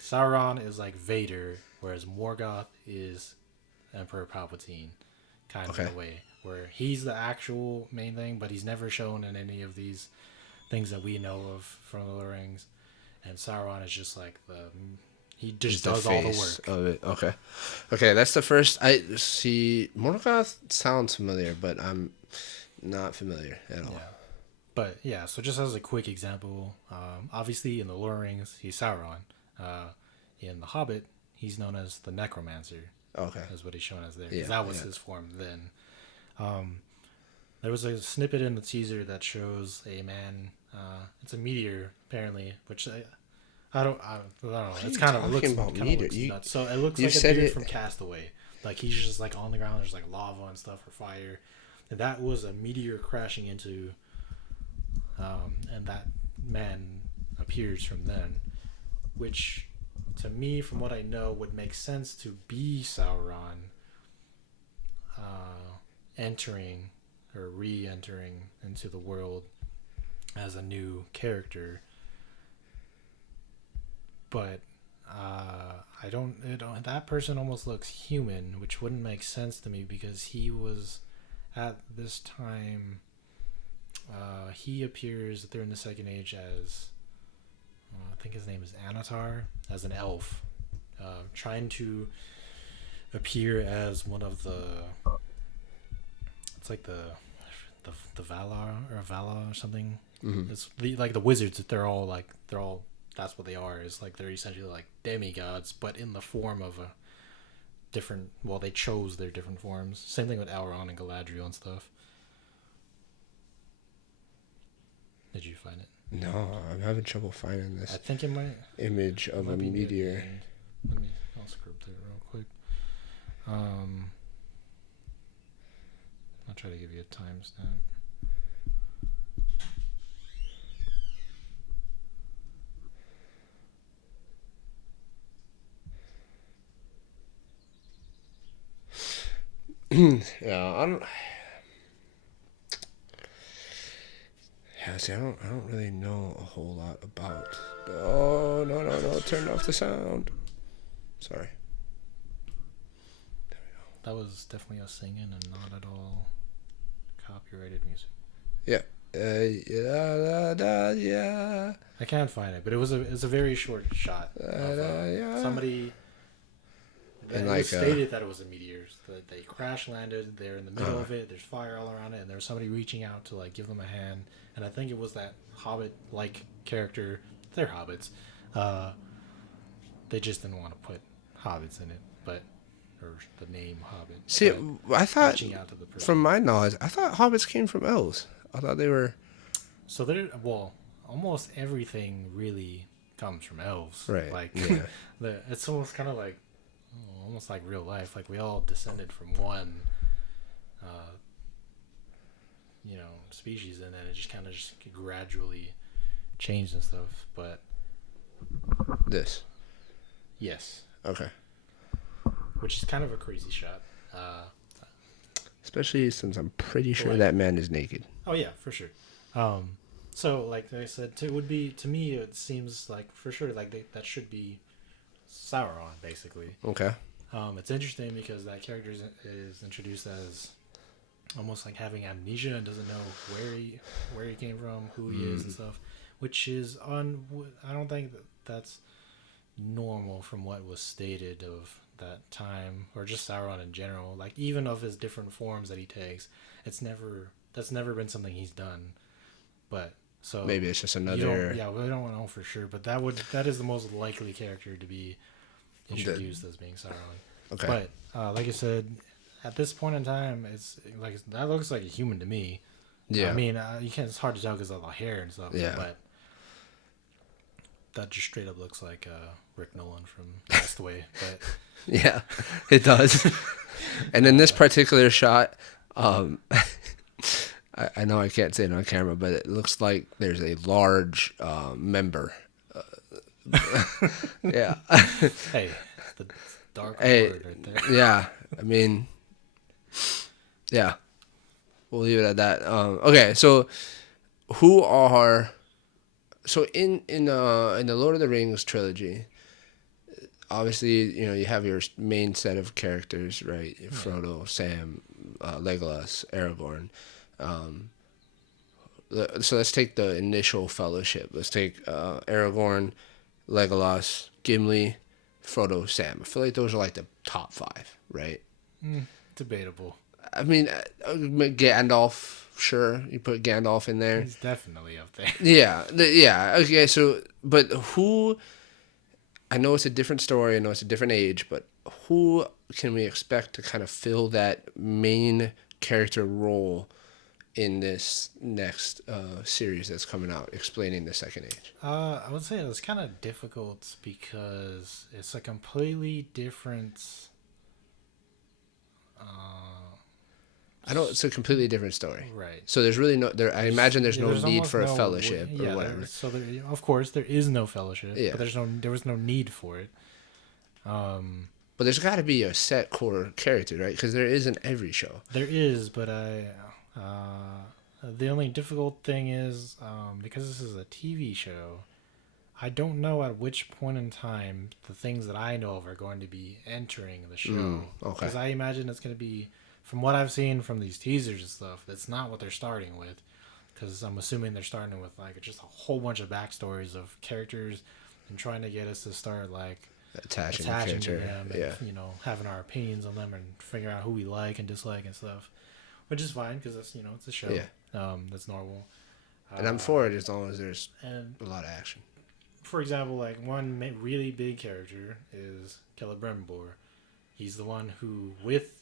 Sauron is like Vader, whereas Morgoth is Emperor Palpatine, kind of in a way, where he's the actual main thing, but he's never shown in any of these things that we know of from the Rings, and Sauron is just like he just does all the work of it. Okay, that's the first. I see. Morgoth sounds familiar, but I'm not familiar at all. Yeah. But yeah, so just as a quick example, obviously in the Lord of the Rings, he's Sauron. In The Hobbit, he's known as the Necromancer. Okay, is what he's shown as there. Yeah, that was his form then. There was a snippet in the teaser that shows a man. It's a meteor, apparently, which I don't know. It's kind of looks nuts. So it looks like a dude from Castaway. Like he's just like on the ground. There's like lava and stuff or fire, and that was a meteor crashing into. And that man appears from then, which, to me, from what I know, would make sense to be Sauron entering or re-entering into the world as a new character. But I don't. That person almost looks human, which wouldn't make sense to me because he was at this time. He appears during the Second Age as, I think his name is Anatar, as an elf, trying to appear as one of the. It's like the Valar or something. Mm-hmm. It's the wizards. They're all that's what they are. Is like they're essentially like demigods, but in the form of a different. Well, they chose their different forms. Same thing with Elrond and Galadriel and stuff. Did you find it? No, I'm having trouble finding this. I think it might image of a meteor. I'll scrub through it real quick. I'll try to give you a timestamp. Yeah, I don't. Yeah, see, I don't really know a whole lot about. Oh no! Turn off the sound. Sorry. There we go. That was definitely us singing and not at all copyrighted music. Yeah. Yeah. I can't find it, but it was a very short shot. Of, somebody. And it was stated that it was a meteor. That they crash landed. They're in the middle of it. There's fire all around it, and there was somebody reaching out to like give them a hand. And I think it was that Hobbit-like character. They're hobbits. They just didn't want to put hobbits in it, or the name Hobbit. See, I thought, from my knowledge, I thought hobbits came from elves. I thought they were. So almost everything really comes from elves. Right. Like, Yeah. it's almost kind of like, almost like real life. Like we all descended from one, uh, species, and then it just kind of just gradually changed and stuff. But This. yes. Okay. Which is kind of a crazy shot. Especially since I'm pretty sure like, that man is naked. Oh yeah, for sure. So like I said, to me it seems like for sure like that should be Sauron basically. Okay. It's interesting because that character is introduced as almost like having amnesia and doesn't know where he came from, who he is and stuff, which is I don't think that's normal from what was stated of that time, or just Sauron in general. Like even of his different forms that he takes, that's never been something he's done. But so maybe it's just another. We don't know for sure, but that is the most likely character to be introduced as being Sauron. Okay. But like I said, at this point in time, it's like that looks like a human to me. Yeah. I mean, you can't. It's hard to tell because of the hair and stuff. Yeah. But that just straight up looks like Rick Nolan from Castaway. But yeah, it does. And in this particular shot, I know I can't say it on camera, but it looks like there's a large member. Yeah. Hey, the dark word right there. Yeah, I mean, yeah, we'll leave it at that. Okay, so so in the Lord of the Rings trilogy, obviously, you have your main set of characters, right? Frodo, Sam, Legolas, Aragorn. So let's take the initial fellowship. Let's take Aragorn, Legolas, Gimli, Frodo, Sam. I feel like those are like the top 5, right? Debatable. I mean, Gandalf, sure. You put Gandalf in there. He's definitely up there. Yeah. Okay, so, but who... I know it's a different story. I know it's a different age, but who can we expect to kind of fill that main character role in this next series that's coming out, explaining the Second Age? I would say it's kind of difficult because it's a completely different. It's a completely different story. Right. So there's really I imagine there's no need for a fellowship or whatever. Of course, there is no fellowship. Yeah. But there was no need for it. But there's got to be a set core character, right? Because there is in every show. There is, but the only difficult thing is because this is a TV show, I don't know at which point in time the things that I know of are going to be entering the show. Okay. Because I imagine it's going to be, from what I've seen from these teasers and stuff, that's not what they're starting with. Because I'm assuming they're starting with like just a whole bunch of backstories of characters and trying to get us to start like attaching to them and having our opinions on them and figure out who we like and dislike and stuff, which is fine because that's it's a show. That's normal. And I'm for it as long as there's a lot of action. For example, like one really big character is Celebrimbor. He's the one who, with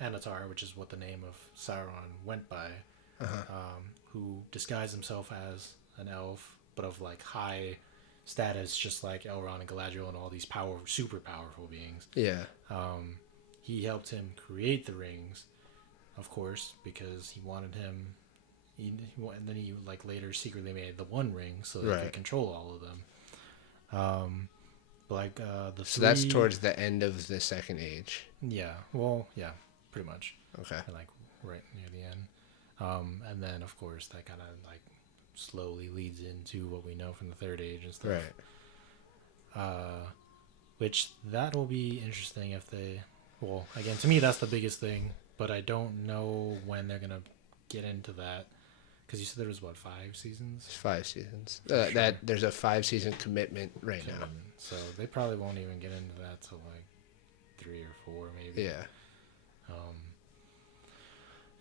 Anatar, which is what the name of Sauron went by, who disguised himself as an elf, but of like high status, just like Elrond and Galadriel and all these super powerful beings. Yeah. He helped him create the rings, of course, because he wanted him. And then he like later secretly made the One Ring so that he could control all of them. So that's towards the end of the Second Age. Yeah. Well, yeah, pretty much. Okay. And like right near the end. And then of course that kind of like slowly leads into what we know from the Third Age and stuff. Right. Which that will be interesting if they. Well, again, to me that's the biggest thing, but I don't know when they're gonna get into that. Because you said there was 5 seasons? 5 seasons. That there's a 5-season commitment right now. So they probably won't even get into that till like 3 or 4 maybe. Yeah.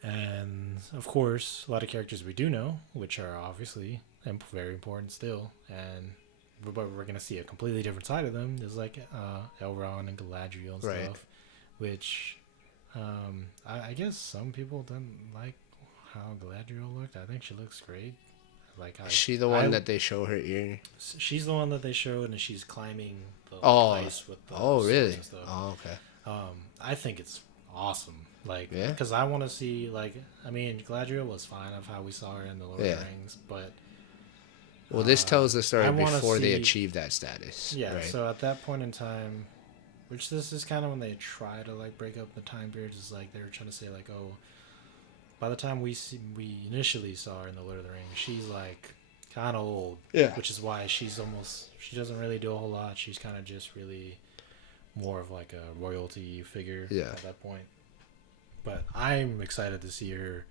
And of course, a lot of characters we do know, which are obviously very important still, but we're gonna see a completely different side of them. There's like Elrond and Galadriel and stuff, which I guess some people don't like how Galadriel looked. I think she looks great. Like Is she the one that they show her ear? She's the one that they showed, and she's climbing the ice with the really? and stuff. Oh, okay. I think it's awesome. Like, yeah, because I want to see, like, I mean, Galadriel was fine of how we saw her in the Lord of the Rings, but well, this tells the story before they achieve that status. Yeah. Right? So at that point in time, which this is kind of when they try to like break up the time periods, is like they were trying to say like, oh, by the time we initially saw her in the Lord of the Rings, she's like kind of old. Yeah. Which is why she doesn't really do a whole lot. She's kind of just really more of like a royalty figure at that point. But I'm excited to see her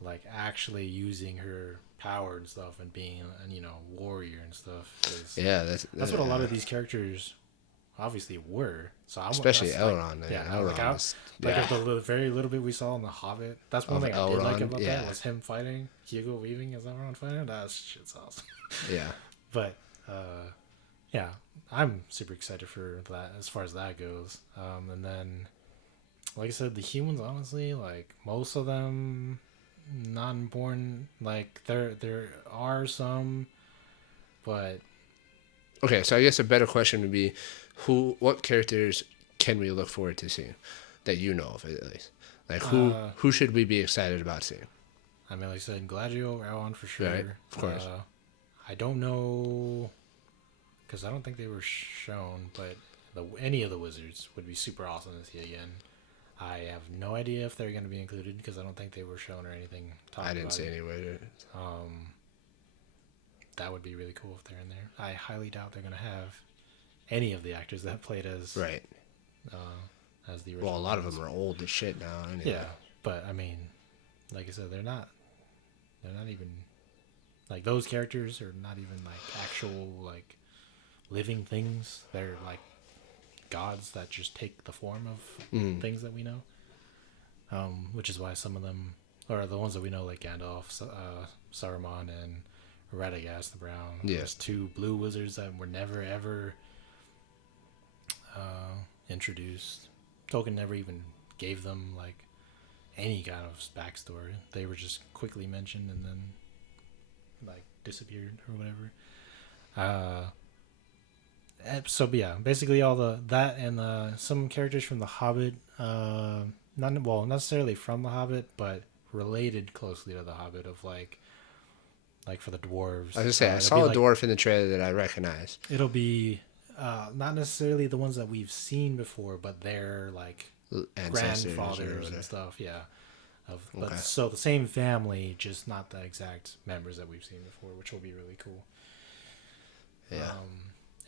like actually using her power and stuff and being a warrior and stuff. Yeah, that's what a lot of these characters obviously were. So especially Elrond. Elrond. Of the very little bit we saw in The Hobbit, that's one thing I did like about that was him fighting Hugo Weaving as Elrond fighting. That shit's awesome. Yeah. But yeah, I'm super excited for that as far as that goes. And then, like I said, the humans, honestly, like most of them, not important. Like there are some, but okay. So I guess a better question would be, what characters can we look forward to seeing that you know of at least? Like who should we be excited about seeing? I mean, like I said, Galadriel, Elrond for sure. Right, of course. I don't know, because I don't think they were shown, but any of the wizards would be super awesome to see again. I have no idea if they're going to be included because I don't think they were shown or anything. I didn't see anywhere. That would be really cool if they're in there. I highly doubt they're going to have any of the actors that played as the original. Well, a lot ones. of them are old as shit now. Anyway. Yeah, but I mean, like I said, they're not even like those characters are not even like actual like living things. They're like gods that just take the form of things that we know. Which is why some of them, or the ones that we know, like Gandalf, Saruman, and Radagast the Brown. Yeah. There's two blue wizards that were never ever introduced. Tolkien never even gave them like any kind of backstory. They were just quickly mentioned and then like disappeared or whatever. So yeah, basically all that and some characters from The Hobbit. Not necessarily from The Hobbit, but related closely to The Hobbit. Of like for the dwarves. I was gonna say I saw a dwarf in the trailer that I recognize. It'll be not necessarily the ones that we've seen before, but their like grandfathers and stuff. Yeah. But so the same family, just not the exact members that we've seen before, which will be really cool. Yeah.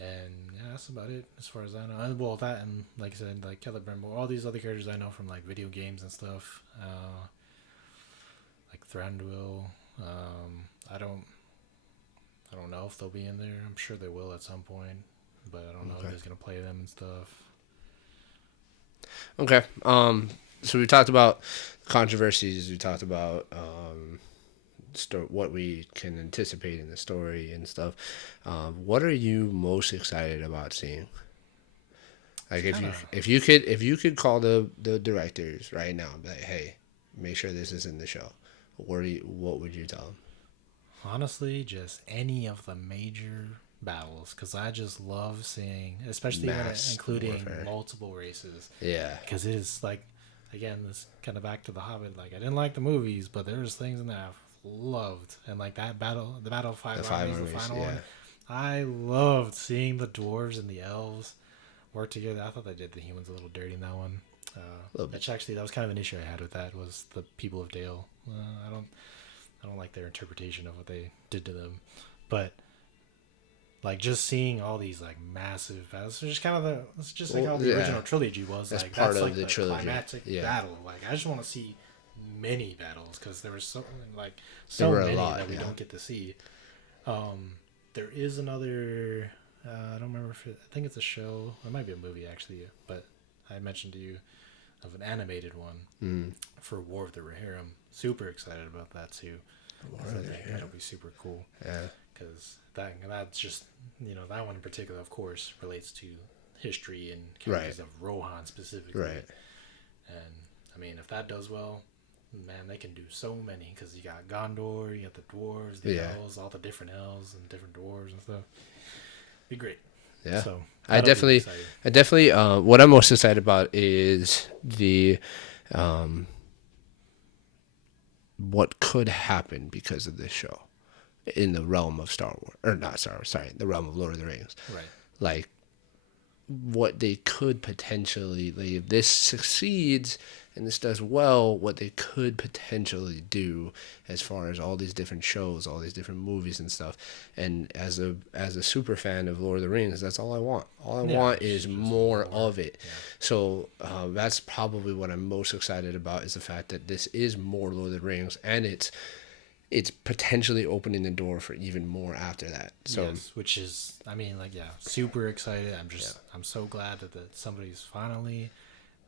And yeah, that's about it as far as I know. Well, that and like I said, like Celebrimbor, all these other characters I know from like video games and stuff. Like Thranduil. I don't know if they'll be in there. I'm sure they will at some point, but I don't know who's gonna play them and stuff. Okay. So we talked about controversies. We talked about what we can anticipate in the story and stuff. What are you most excited about seeing? Like if you could call the directors right now and be like, hey, make sure this is in the show. What would you tell them? Honestly, just any of the major battles, because I just love seeing, especially including warfare. Multiple races. Yeah. Because it is like, again, this kind of back to The Hobbit. Like I didn't like the movies, but there's things in there I've loved, and like that battle, the Battle of Five Armies, the final one. I loved seeing the dwarves and the elves work together. I thought they did the humans a little dirty in that one. Which actually, that was kind of an issue I had with that, was the people of Dale. I don't like their interpretation of what they did to them, but like just seeing all these like massive battles, just kind of it's just like how the original trilogy was. That's like part of like the trilogy. Climactic battle. Like I just want to see many battles because there was so many that we don't get to see. There is another. I don't remember I think it's a show. It might be a movie actually, but I mentioned to you of an animated one for War of the Rohirrim. Super excited about that too. I think that'll be super cool. Yeah, because that's just that one in particular, of course, relates to history and characters of Rohan specifically. Right. And I mean, if that does well, man, they can do so many because you got Gondor, you got the dwarves, the elves, all the different elves and different dwarves and stuff. Be great. Yeah. So I definitely, what I'm most excited about is what could happen because of this show in the realm of Star Wars, or not Star Wars, sorry, the realm of Lord of the Rings. Right. Like, what they could potentially, like, if this succeeds and this does well, what they could potentially do as far as all these different shows, all these different movies and stuff. And as a super fan of Lord of the Rings, that's all I want. All I want is more of it. Yeah. So that's probably what I'm most excited about, is the fact that this is more Lord of the Rings, and it's potentially opening the door for even more after that. So, yes, which is, I mean, like, super excited. I'm so glad that somebody's finally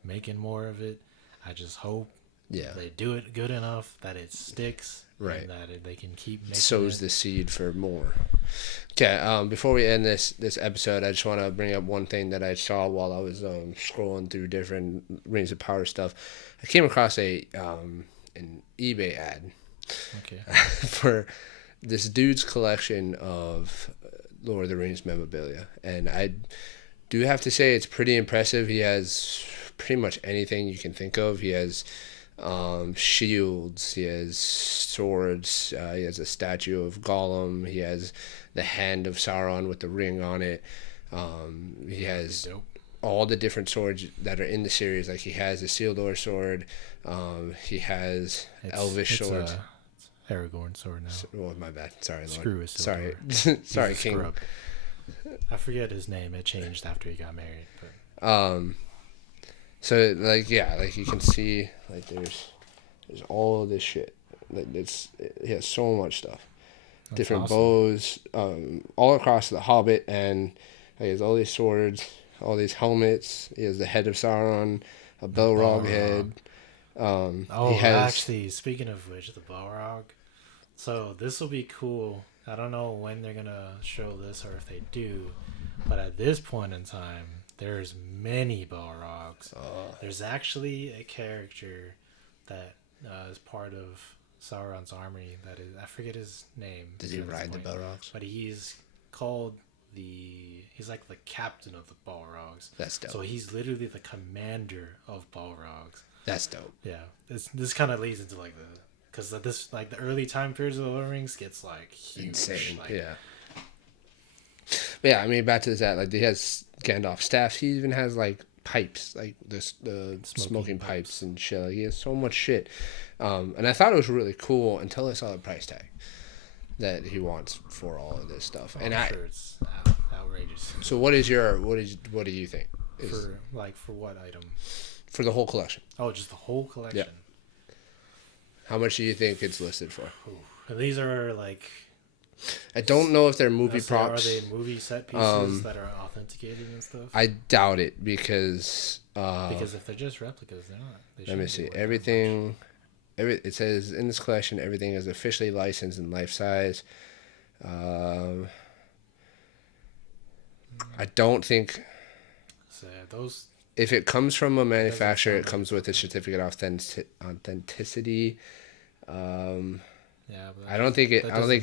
making more of it. I just hope they do it good enough that it sticks, right? And that they can keep making sows the seed for more. Okay, before we end this episode, I just want to bring up one thing that I saw while I was scrolling through different Rings of Power stuff. I came across an eBay ad. Okay. For this dude's collection of Lord of the Rings memorabilia, and I do have to say it's pretty impressive. He has pretty much anything you can think of. He has shields, he has swords, he has a statue of Gollum, he has the hand of Sauron with the ring on it. He has all the different swords that are in the series. Like, he has a Isildur sword, he has Elvish swords. Aragorn sword now. Oh, my bad. Sorry, Lord. Screw Sorry. Sorry, King. Scrub. I forget his name. It changed after he got married. But. So, like, yeah, like, you can see, like, there's all of this shit. Like, he has so much stuff. That's different awesome. Bows, all across the Hobbit, and he has all these swords, all these helmets. He has the head of Sauron, a Balrog head. Actually, speaking of which, the Balrog. So this will be cool. I don't know when they're gonna show this or if they do, but at this point in time, there's many Balrogs. There's actually a character that is part of Sauron's army. That is, I forget his name. Did he ride the Balrogs? But he's called he's like the captain of the Balrogs. That's dope. So he's literally the commander of Balrogs. That's dope. Yeah, this kind of leads into like because this, like, the early time periods of the Lord of the Rings gets like huge. Insane. Like, yeah. But yeah, I mean, back to that. Like, he has Gandalf staffs. He even has, like, pipes, like the smoking pipes and shit. Like, he has so much shit. And I thought it was really cool until I saw the price tag that he wants for all of this stuff. And I'm sure it's outrageous. So what do you think? For what item? For the whole collection. Oh, just the whole collection. Yeah. How much do you think it's listed for? Ooh. These are like. I don't know if they're movie props. Are they movie set pieces that are authenticated and stuff? I doubt it because. Because if they're just replicas, they're not. Let me see. Everything. It says in this collection, everything is officially licensed in life size. I don't think. So those. If it comes from a manufacturer, it comes with a certificate of authenticity. I don't think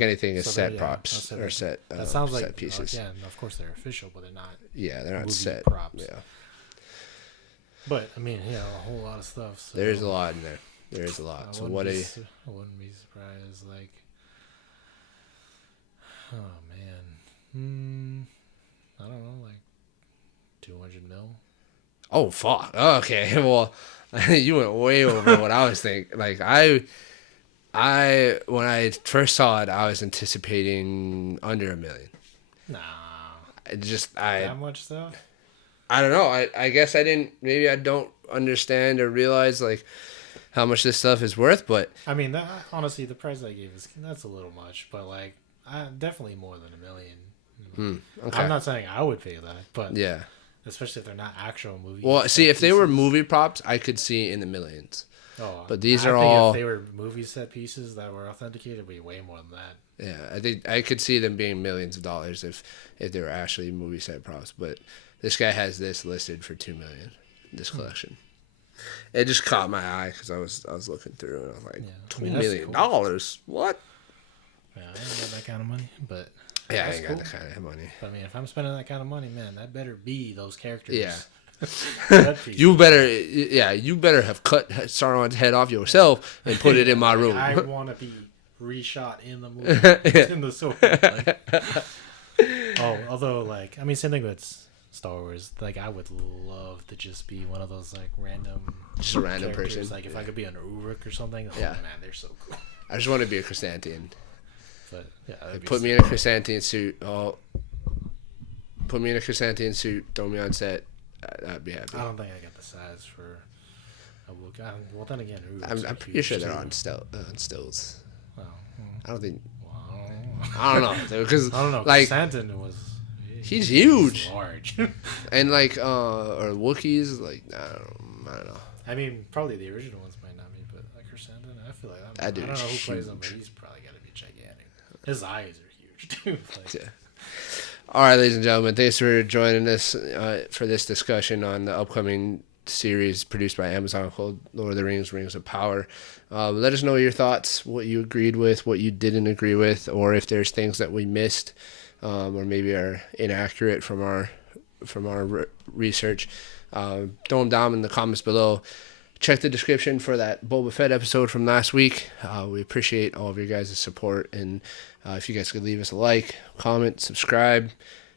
anything is set props or set. That sounds like set pieces. Yeah, of course they're official, but they're not. Yeah, they're not set props. Yeah. But I mean, a whole lot of stuff. So there's a lot in there. There is a lot. So what? I wouldn't be surprised. Like, oh man, I don't know, like 200 mil. Oh fuck! Okay, well, you went way over what I was thinking. Like I when I first saw it, I was anticipating under $1 million. Nah. That much stuff. I don't know. I guess I didn't. Maybe I don't understand or realize like how much this stuff is worth. But I mean, honestly, the price I gave that's a little much. But like, definitely more than $1 million. Okay. I'm not saying I would pay that, but yeah. Especially if they're not actual movies. Well, see, if they were movie props, I could see in the millions. Oh, but these are all. If they were movie set pieces that were authenticated, it'd be way more than that. Yeah, I think I could see them being millions of dollars if they were actually movie set props. But this guy has this listed for $2 million. This collection. It just caught my eye because I was looking through and I was like, $2 million? Cool. What? Yeah, I ain't got that kind of money, but yeah, I ain't got that kind of money. But I mean, if I'm spending that kind of money, man, that better be those characters. Yeah. you better have cut Sauron's head off yourself and put it in my room. I want to be reshot in the movie in the sword. Although, like, I mean, same thing with Star Wars. Like, I would love to just be one of those like just a random person. Like, if I could be an Uruk or something. Oh man, they're so cool. I just want to be a chrysanthemum. But yeah, put me in a chrysanthemum suit. Put me in a chrysanthemum suit. Throw me on set. I'd be happy. I don't think I got the size for a Wookiee. Well, then again, I'm pretty sure they're on stills. Well, I don't think. Wow. I don't know because I don't know. Like Chrysanthemum was. He's huge. He's large. And like or Wookiees, like I don't know. I mean, probably the original ones might not be, but like Chrysanthemum, I feel like I don't know who plays him, but he's probably got to be gigantic. His eyes are huge too. Like, yeah. All right, ladies and gentlemen, thanks for joining us for this discussion on the upcoming series produced by Amazon called Lord of the Rings: Rings of Power. Let us know your thoughts, what you agreed with, what you didn't agree with, or if there's things that we missed or maybe are inaccurate from our research. Throw them down in the comments below. Check the description for that Boba Fett episode from last week. We appreciate all of your guys' support, and if you guys could leave us a like, comment, subscribe,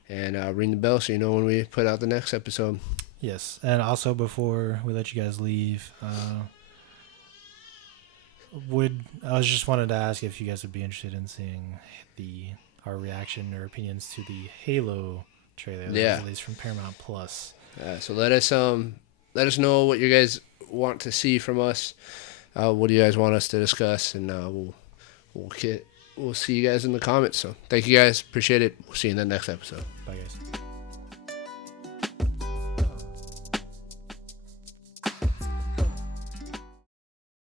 and ring the bell so you know when we put out the next episode. Yes, and also before we let you guys leave, I just wanted to ask if you guys would be interested in seeing our reaction or opinions to the Halo trailer that was released from Paramount Plus. So let us know what you guys want to see from us. What do you guys want us to discuss, and we'll see you guys in the comments. So thank you guys, appreciate it. We'll see you in the next episode.